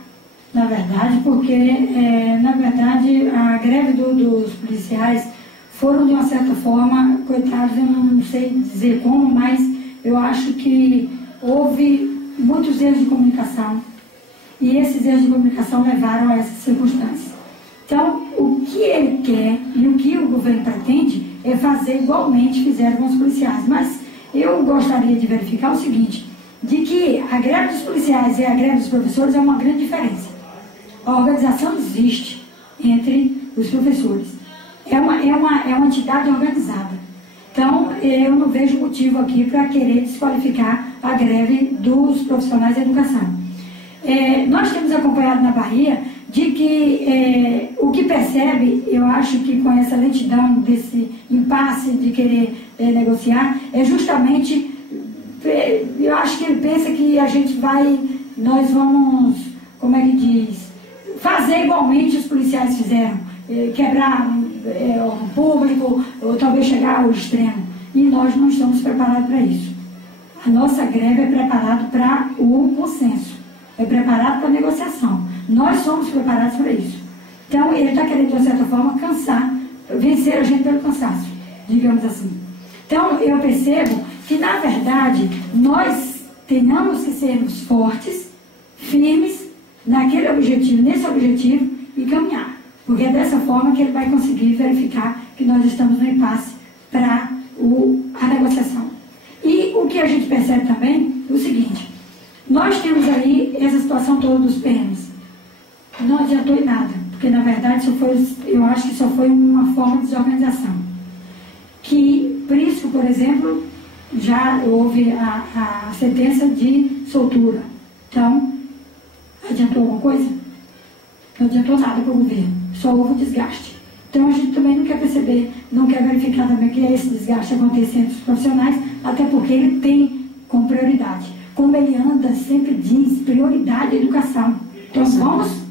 na verdade, porque, na verdade, a greve dos policiais foram, de uma certa forma, coitados, eu não sei dizer como, mas eu acho que houve muitos erros de comunicação, e esses erros de comunicação levaram a essas circunstâncias. Então, o que ele quer e o que o governo pretende é fazer igualmente fizeram com os policiais. Mas eu gostaria de verificar o seguinte, de que a greve dos policiais e a greve dos professores é uma grande diferença. A organização existe entre os professores. É uma entidade organizada. Então, eu não vejo motivo aqui para querer desqualificar a greve dos profissionais da educação. Nós temos acompanhado na Bahia de que o que percebe, eu acho que com essa lentidão desse impasse de querer negociar, é justamente, eu acho que ele pensa que nós vamos, como é que diz, fazer igualmente os policiais fizeram, quebrar o público, ou talvez chegar ao extremo. E nós não estamos preparados para isso. A nossa greve é preparada para o consenso, é preparada para a negociação. Nós somos preparados para isso. Então, ele está querendo, de uma certa forma, vencer a gente pelo cansaço, digamos assim. Então, eu percebo que, na verdade, nós tenhamos que sermos fortes, firmes, nesse objetivo, e caminhar. Porque é dessa forma que ele vai conseguir verificar que nós estamos no impasse para a negociação. E o que a gente percebe também é o seguinte, nós temos aí essa situação toda dos PMs. Não adiantou em nada, porque na verdade eu acho que só foi uma forma de desorganização. Que Prisco, por exemplo, já houve a sentença de soltura. Então, adiantou alguma coisa? Não adiantou nada para o governo, só houve desgaste. Então a gente também não quer perceber, não quer verificar também que esse desgaste aconteça entre os profissionais, até porque ele tem como prioridade. Como ele anda, sempre diz, prioridade à educação. Então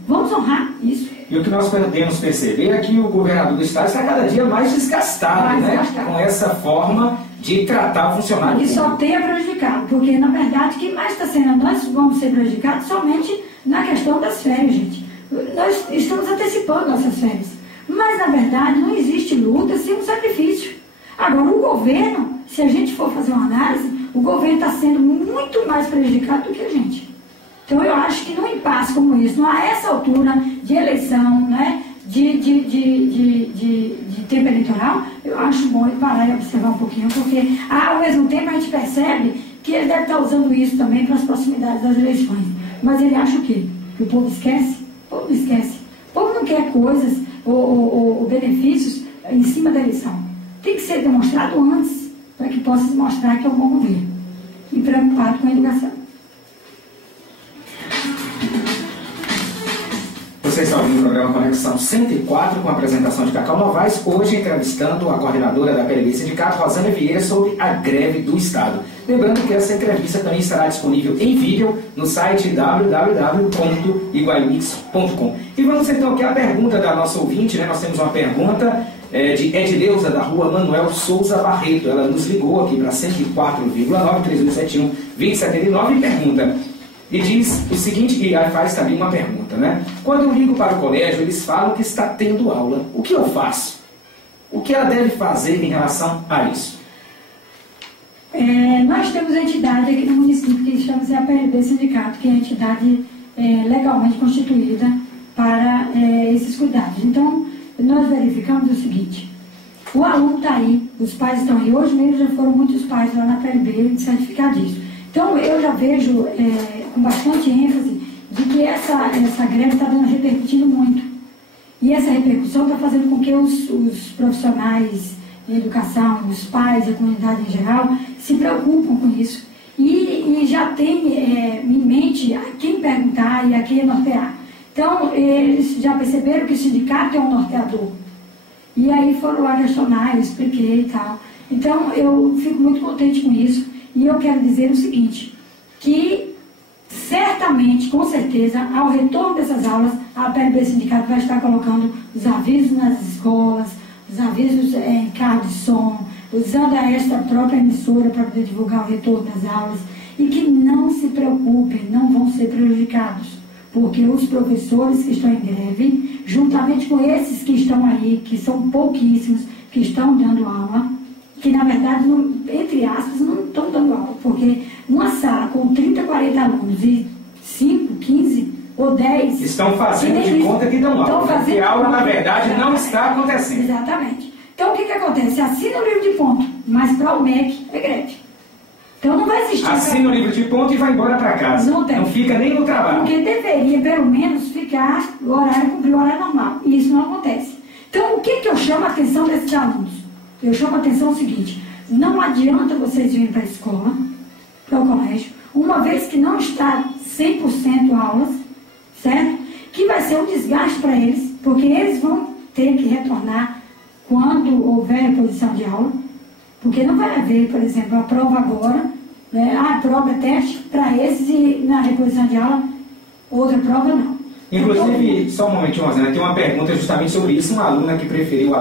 vamos honrar isso. E o que nós podemos perceber é que o governador do estado está cada dia mais desgastado, com essa forma de tratar o funcionário. E só tem a prejudicado, porque na verdade quem mais está sendo, nós vamos ser prejudicados somente na questão das férias, gente. Nós estamos antecipando nossas férias. Mas na verdade não existe luta sem um sacrifício. Agora o governo, se a gente for fazer uma análise, o governo está sendo muito mais prejudicado do que a gente. Então eu acho que num impasse como esse, a essa altura de eleição, né, de tempo eleitoral, eu acho bom ele parar e observar um pouquinho, porque ao mesmo tempo a gente percebe que ele deve estar usando isso também para as proximidades das eleições. Mas ele acha o quê? Que o povo esquece? O povo não esquece. O povo não quer coisas ou benefícios em cima da eleição. Tem que ser demonstrado antes, para que possa se mostrar que é um bom governo. E preocupado com a educação. Você está ouvindo o programa Conexão 104, com a apresentação de Cacau Novaes, hoje entrevistando a coordenadora da PLB Sindicato, Rosânia Vieira, sobre a greve do Estado. Lembrando que essa entrevista também estará disponível em vídeo no site www.iguaimix.com. E vamos então aqui a pergunta da nossa ouvinte, né? Nós temos uma pergunta de Edileuza, da rua Manuel Souza Barreto. Ela nos ligou aqui para 104,9-3171-2079 e pergunta... E diz o seguinte, e aí faz também uma pergunta, né? Quando eu ligo para o colégio, eles falam que está tendo aula. O que eu faço? O que ela deve fazer em relação a isso? Nós temos a entidade aqui no município que chama-se a PLB Sindicato, que é a entidade legalmente constituída para esses cuidados. Então, nós verificamos o seguinte, o aluno está aí, os pais estão aí. Hoje mesmo já foram muitos pais lá na PLB certificar disso. Então, eu já vejo com bastante ênfase de que essa greve está repercutindo muito. E essa repercussão está fazendo com que os profissionais de educação, os pais, a comunidade em geral, se preocupam com isso. E já tem em mente a quem perguntar e a quem nortear. Então, eles já perceberam que o sindicato é um norteador. E aí foram lá questionar, eu expliquei e tal. Então, eu fico muito contente com isso. E eu quero dizer o seguinte, que certamente juntamente, com certeza, ao retorno dessas aulas, a PLB Sindicato vai estar colocando os avisos nas escolas, os avisos em carro de som, usando esta própria emissora para poder divulgar o retorno das aulas, e que não se preocupem, não vão ser prejudicados, porque os professores que estão em greve, juntamente com esses que estão aí, que são pouquíssimos, que estão dando aula, que na verdade, entre aspas, não estão dando aula, porque uma sala com 30, 40 alunos e 5, 15 ou 10... Estão fazendo de conta que dão aula, porque a aula, na verdade, não está acontecendo. Exatamente. Então, o que acontece? Assina o livro de ponto, mas para o MEC é greve. Então, não vai existir... Assina o livro de ponto e vai embora para casa. Não fica nem no trabalho. Porque deveria, pelo menos, ficar o horário, cumprir o horário normal. E isso não acontece. Então, o que eu chamo a atenção desses alunos? Eu chamo a atenção o seguinte: não adianta vocês irem para a escola, para o colégio, uma vez que não está 100% aulas, certo? Que vai ser um desgaste para eles, porque eles vão ter que retornar quando houver reposição de aula, porque não vai haver, por exemplo, a prova agora, né? A prova é teste para esses e na reposição de aula, outra prova não. Inclusive, só um momentinho, Rosana, tem uma pergunta justamente sobre isso. Uma aluna que preferiu,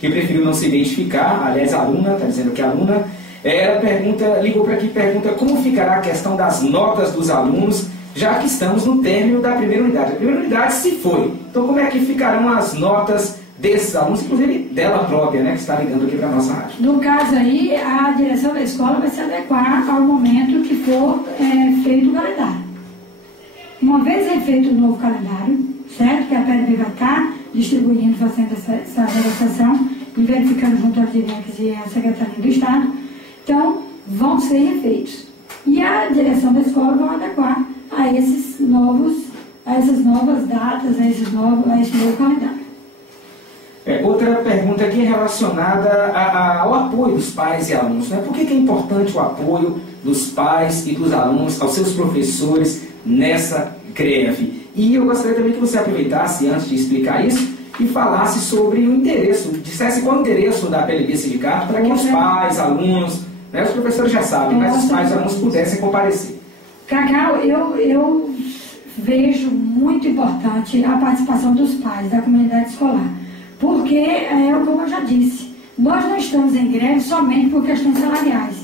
que preferiu não se identificar, aliás, a aluna, está dizendo que a aluna, ela ligou para aqui e pergunta como ficará a questão das notas dos alunos, já que estamos no término da primeira unidade. A primeira unidade se foi. Então, como é que ficarão as notas desses alunos, inclusive dela própria, né, que está ligando aqui para a nossa rádio? No caso aí, a direção da escola vai se adequar ao momento que for feito o calendário. Uma vez refeito o novo calendário, certo? Que a PLB vai estar distribuindo, fazendo essa negociação e verificando junto aos DIRECs e à Secretaria do Estado, então vão ser refeitos. E a direção da escola vai adequar a essas novas datas, a esse novo calendário. Outra pergunta aqui é relacionada ao apoio dos pais e alunos, né? Por que é importante o apoio dos pais e dos alunos aos seus professores nessa greve? E eu gostaria também que você aproveitasse, antes de explicar isso, e falasse sobre o endereço, dissesse qual é o endereço da PLB Sindicato, para que os pais, alunos, né, os professores já sabem, mas os pais e alunos pudessem comparecer. Cacau, eu vejo muito importante a participação dos pais, da comunidade escolar, porque, como eu já disse, nós não estamos em greve somente por questões salariais.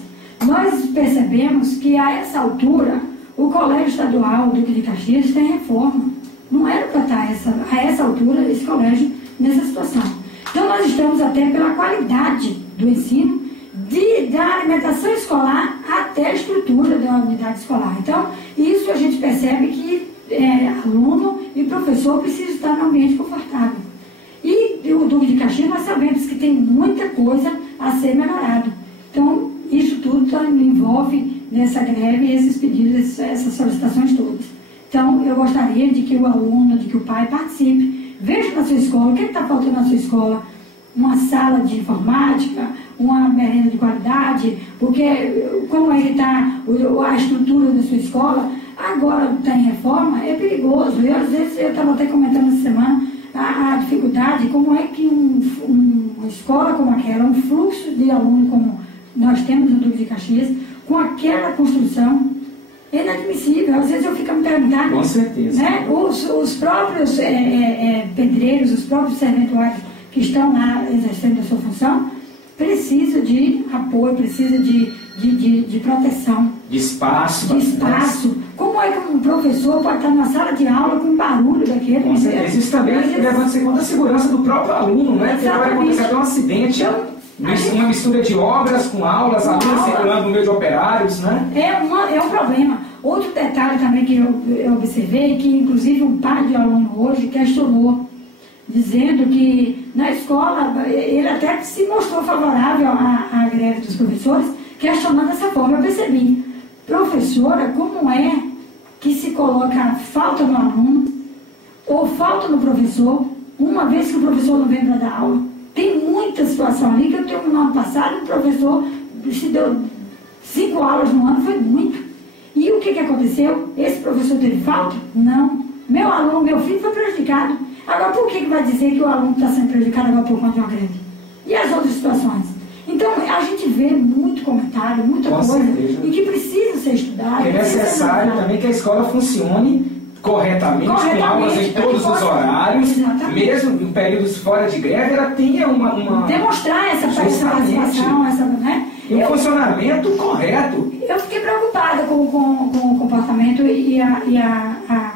Nós percebemos que a essa altura o Colégio Estadual Duque de Caxias tem reforma. Não era para estar a essa altura esse colégio nessa situação. Então nós estamos até pela qualidade do ensino, da alimentação escolar até a estrutura da unidade escolar. Então isso a gente percebe que aluno e professor precisam estar num ambiente confortável. E o Duque de Caxias nós sabemos que tem muita coisa a ser melhorado. Então isso tudo envolve nessa greve, esses pedidos, essas solicitações todas. Então, eu gostaria de que o aluno, de que o pai participe, veja na sua escola, o que está faltando na sua escola, uma sala de informática, uma merenda de qualidade, porque como é que está a estrutura da sua escola, agora está em reforma, é perigoso. Às vezes, eu estava até comentando essa semana a dificuldade, como é que uma escola como aquela, um fluxo de aluno como nós temos no Duque de Caxias, com aquela construção, é inadmissível. Às vezes eu fico me perguntando, com certeza, né, os próprios pedreiros, os próprios serventuários que estão lá exercendo a sua função, precisam de apoio, precisam de proteção. De espaço. Como é que um professor pode estar numa sala de aula com barulho daquele? Com certeza. Isso também levando-se em conta a segurança do próprio aluno, né? Porque pode acontecer até um acidente. Uma mistura de obras com aulas, alunos circulando no meio de operários, né? É um problema. Outro detalhe também que eu observei, que inclusive um pai de aluno hoje questionou, dizendo que na escola, ele até se mostrou favorável à greve dos professores, questionando dessa forma. Eu percebi, professora, como é que se coloca falta no aluno ou falta no professor, uma vez que o professor não vem para dar aula? Tem muita situação ali que eu tenho no ano passado, o professor se deu 5 aulas no ano, foi muito. E o que aconteceu? Esse professor teve falta? Não. Meu aluno, meu filho foi prejudicado. Agora, por que vai dizer que o aluno está sendo prejudicado agora por conta de uma greve? E as outras situações? Então, a gente vê muito comentário, muita coisa, certeza. E que precisa ser estudado. É necessário também que a escola funcione corretamente, com aulas em todos os horários, mesmo em períodos fora de greve, ela tenha uma demonstrar essa participação, né? E um funcionamento correto. Eu fiquei preocupada com o comportamento e a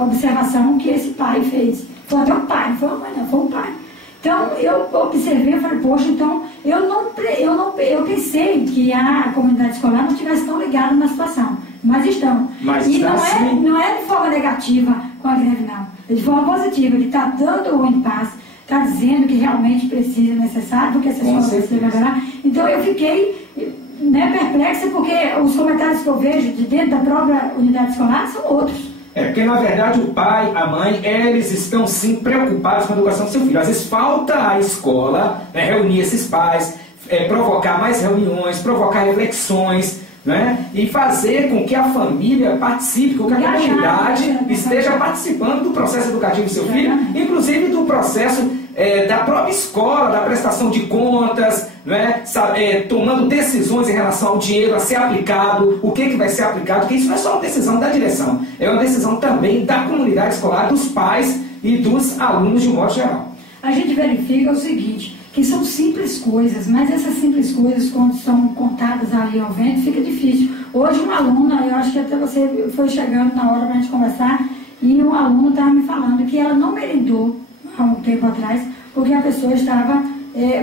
observação que esse pai fez. Foi até um pai, não foi uma mãe, não, foi um pai. Então, eu observei e falei, poxa, então, eu pensei que a comunidade escolar não estivesse tão ligada na situação, mas estão. E não é de forma negativa com a greve, não. É de forma positiva, que está dando o impasse, está dizendo que realmente precisa, necessário, porque essa escola precisa melhorar. Então, eu fiquei perplexa, porque os comentários que eu vejo de dentro da própria unidade escolar são outros. Porque na verdade o pai, a mãe, eles estão sim preocupados com a educação do seu filho. Às vezes falta a escola reunir esses pais, provocar mais reuniões, provocar reflexões, e fazer com que a família participe, com que a comunidade esteja participando do processo educativo do seu filho, inclusive do processo da própria escola, da prestação de contas, tomando decisões em relação ao dinheiro a ser aplicado, o que vai ser aplicado, porque isso não é só uma decisão da direção, é uma decisão também da comunidade escolar, dos pais e dos alunos de um modo geral. A gente verifica o seguinte, que são simples coisas, mas essas simples coisas, quando são contadas ali ao vento, fica difícil. Hoje uma aluna, eu acho que até você foi chegando na hora para a gente conversar, e um aluno estava me falando que ela não merendou há um tempo atrás, porque a pessoa estava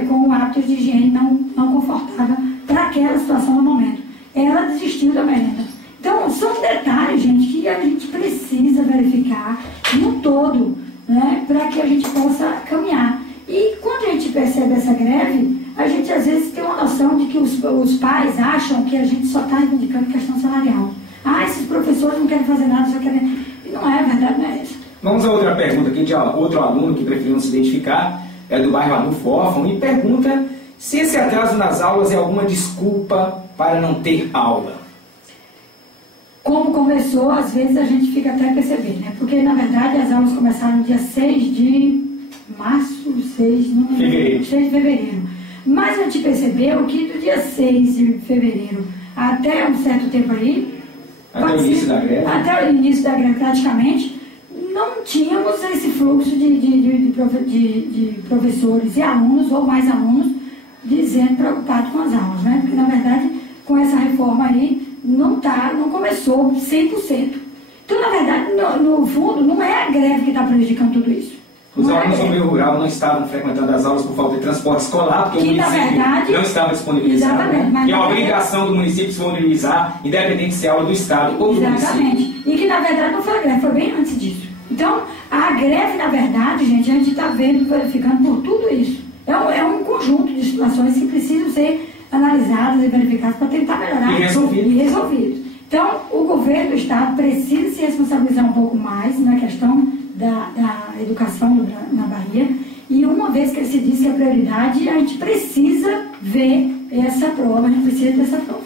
com hábitos de higiene não confortável para aquela situação no momento. Ela desistiu da merenda. Então, são detalhes, gente, que a gente precisa verificar no todo, para que a gente possa caminhar. E quando a gente percebe essa greve, a gente às vezes tem uma noção de que os pais acham que a gente só está reivindicando questão salarial. Esses professores não querem fazer nada, só querem... E não é, a verdade não é essa. Vamos a outra pergunta aqui de outro aluno que preferiu não se identificar, é do bairro Arnulfo Órfão, e pergunta se esse atraso nas aulas é alguma desculpa para não ter aula. Como começou, às vezes a gente fica até a perceber, porque na verdade as aulas começaram no dia 6 de março, 6 de fevereiro. Mas a gente percebeu que do dia 6 de fevereiro até um certo tempo aí, até o início da greve praticamente, não tínhamos esse fluxo de professores e alunos, ou mais alunos, dizendo preocupados com as aulas, porque na verdade, com essa reforma aí, não começou 100%. Então, na verdade, no fundo, não é a greve que está prejudicando tudo isso. Os alunos do meio rural não estavam frequentando as aulas por falta de transporte escolar, porque o município não estava disponibilizado. Exatamente. E é uma obrigação do município disponibilizar, independente se é aula do Estado ou do município. Exatamente. E que, na verdade, não foi a greve, foi bem antes disso. Então, a greve, na verdade, gente, a gente está verificando por tudo isso. É um conjunto de situações que precisam ser analisadas e verificadas para tentar melhorar e resolvidas. Então, o governo do Estado precisa se responsabilizar um pouco mais na questão da educação na Bahia, e uma vez que ele se diz que é prioridade, a gente precisa ver essa prova, a gente precisa dessa prova.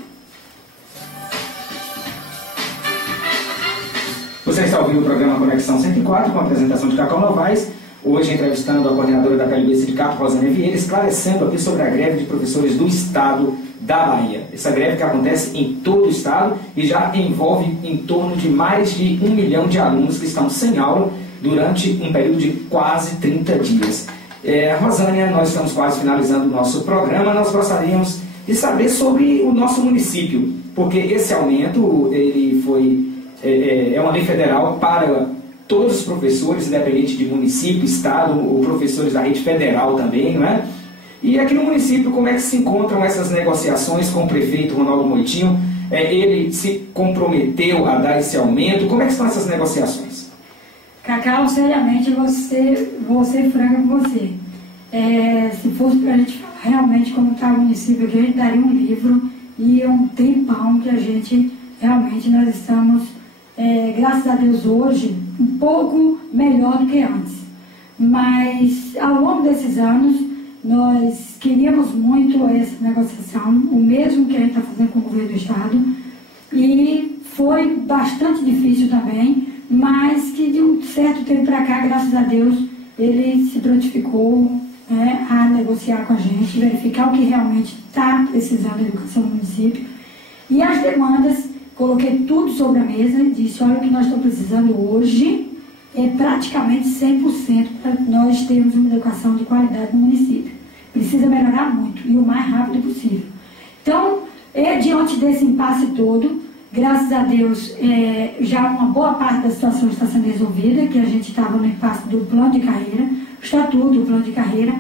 Você está ouvindo o programa Conexão 104, com a apresentação de Cacau Novaes, hoje entrevistando a coordenadora da PLB Sindicato, Rosânia Vieira, esclarecendo aqui sobre a greve de professores do Estado da Bahia. Essa greve que acontece em todo o Estado e já envolve em torno de mais de 1 milhão de alunos que estão sem aula durante um período de quase 30 dias. Rosânia, nós estamos quase finalizando o nosso programa, nós gostaríamos de saber sobre o nosso município, porque esse aumento ele é uma lei federal para todos os professores, independente de município, estado, ou professores da rede federal também, não é? E aqui no município, como é que se encontram essas negociações com o prefeito Ronaldo Moitinho? Ele se comprometeu a dar esse aumento? Como é que estão essas negociações? Cacau, seriamente, vou ser franca com você. Se fosse para a gente falar realmente como está o município aqui, a gente daria um livro e um tempão que a gente realmente nós estamos, graças a Deus, hoje, um pouco melhor do que antes. Mas, ao longo desses anos, nós queríamos muito essa negociação, o mesmo que a gente está fazendo com o governo do Estado, e foi bastante difícil também, mas que de um certo tempo para cá, graças a Deus, ele se prontificou a negociar com a gente, verificar o que realmente está precisando da educação do município. E as demandas, coloquei tudo sobre a mesa e disse, olha, o que nós estamos precisando hoje é praticamente 100% para nós termos uma educação de qualidade no município. Precisa melhorar muito e o mais rápido possível. Então, diante desse impasse todo, graças a Deus, já uma boa parte da situação está sendo resolvida, que a gente estava no impasse do plano de carreira, o estatuto do plano de carreira,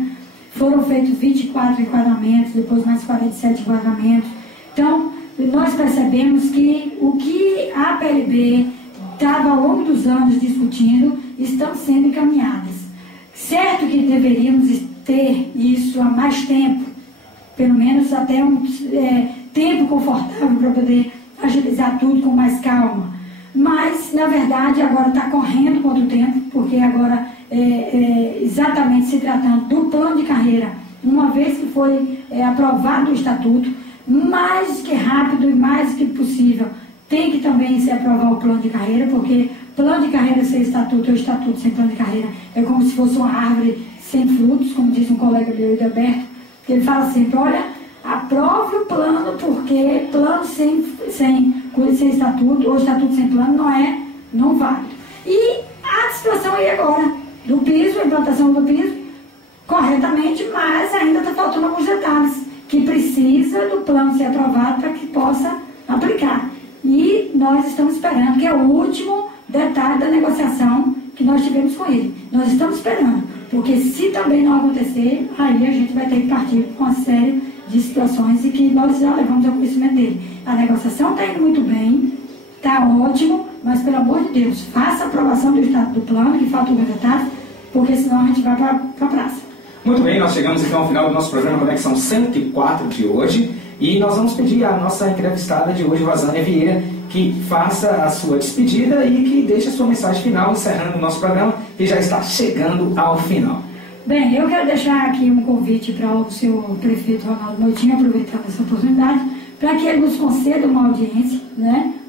foram feitos 24 enquadramentos, depois mais 47 enquadramentos. Então, nós percebemos que o que a PLB estava ao longo dos anos discutindo estão sendo encaminhadas. Certo que deveríamos ter isso há mais tempo, pelo menos até um tempo confortável para poder agilizar tudo com mais calma. Mas, na verdade, agora está correndo contra o tempo, porque agora, exatamente se tratando do plano de carreira, uma vez que foi aprovado o estatuto, mais que rápido e mais que possível, tem que também se aprovar o plano de carreira, porque plano de carreira sem estatuto ou estatuto sem plano de carreira é como se fosse uma árvore sem frutos, como diz um colega meu, Alberto, que ele fala sempre, olha, aprove o plano, porque plano sem estatuto ou estatuto sem plano não vale. E a situação aí agora, do piso, a implantação do piso, corretamente, mas ainda está faltando alguns detalhes, que precisa do plano ser aprovado para que possa aplicar. E nós estamos esperando, que é o último detalhe da negociação que nós tivemos com ele. Nós estamos esperando, porque se também não acontecer, aí a gente vai ter que partir com uma série de situações e que nós já levamos ao conhecimento dele. A negociação está indo muito bem, está ótimo, mas pelo amor de Deus, faça a aprovação do estado do plano, que falta alguns detalhes, porque senão a gente vai para a praça. Muito bem, nós chegamos então ao final do nosso programa Conexão 104 de hoje e nós vamos pedir à nossa entrevistada de hoje, Rosânia Vieira, que faça a sua despedida e que deixe a sua mensagem final, encerrando o nosso programa, que já está chegando ao final. Bem, eu quero deixar aqui um convite para o seu prefeito Ronaldo Moitinho, aproveitando essa oportunidade, para que ele nos conceda uma audiência,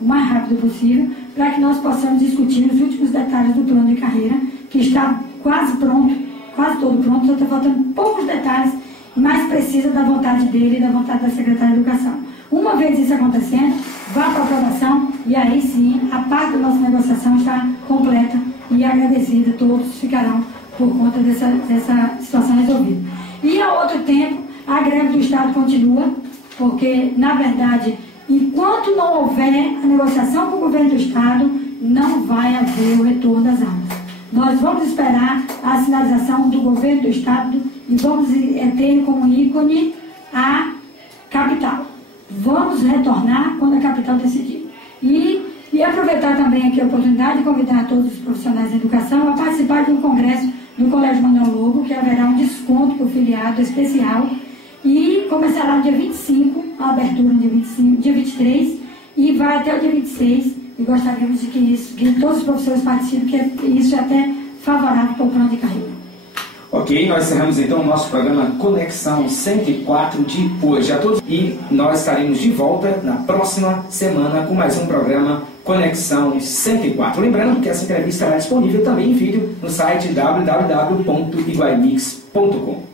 o mais rápido possível, para que nós possamos discutir os últimos detalhes do plano de carreira, que está quase pronto, quase todo pronto, só está faltando poucos detalhes, mas precisa da vontade dele e da vontade da Secretaria de Educação. Uma vez isso acontecendo, vá para a aprovação e aí sim, a parte da nossa negociação está completa e agradecida, todos ficarão por conta dessa situação resolvida. E a outro tempo, a greve do Estado continua, porque, na verdade, enquanto não houver a negociação com o governo do Estado, não vai haver o retorno das aulas. Nós vamos esperar a sinalização do governo do Estado e vamos ter como ícone a capital. Vamos retornar quando a capital decidir. E aproveitar também aqui a oportunidade de convidar todos os profissionais da educação a participar de um congresso no Colégio Manuel Lobo, que haverá um desconto para o filiado especial e começará no dia 25, a abertura no dia 23 e vai até o dia 26. E gostaríamos de que todos os professores participem, porque isso é até favorável para o plano de carreira. Ok, nós encerramos então o nosso programa Conexão 104 de hoje a todos. E nós estaremos de volta na próxima semana com mais um programa Conexão 104. Lembrando que essa entrevista estará disponível também em vídeo no site www.iguaimix.com.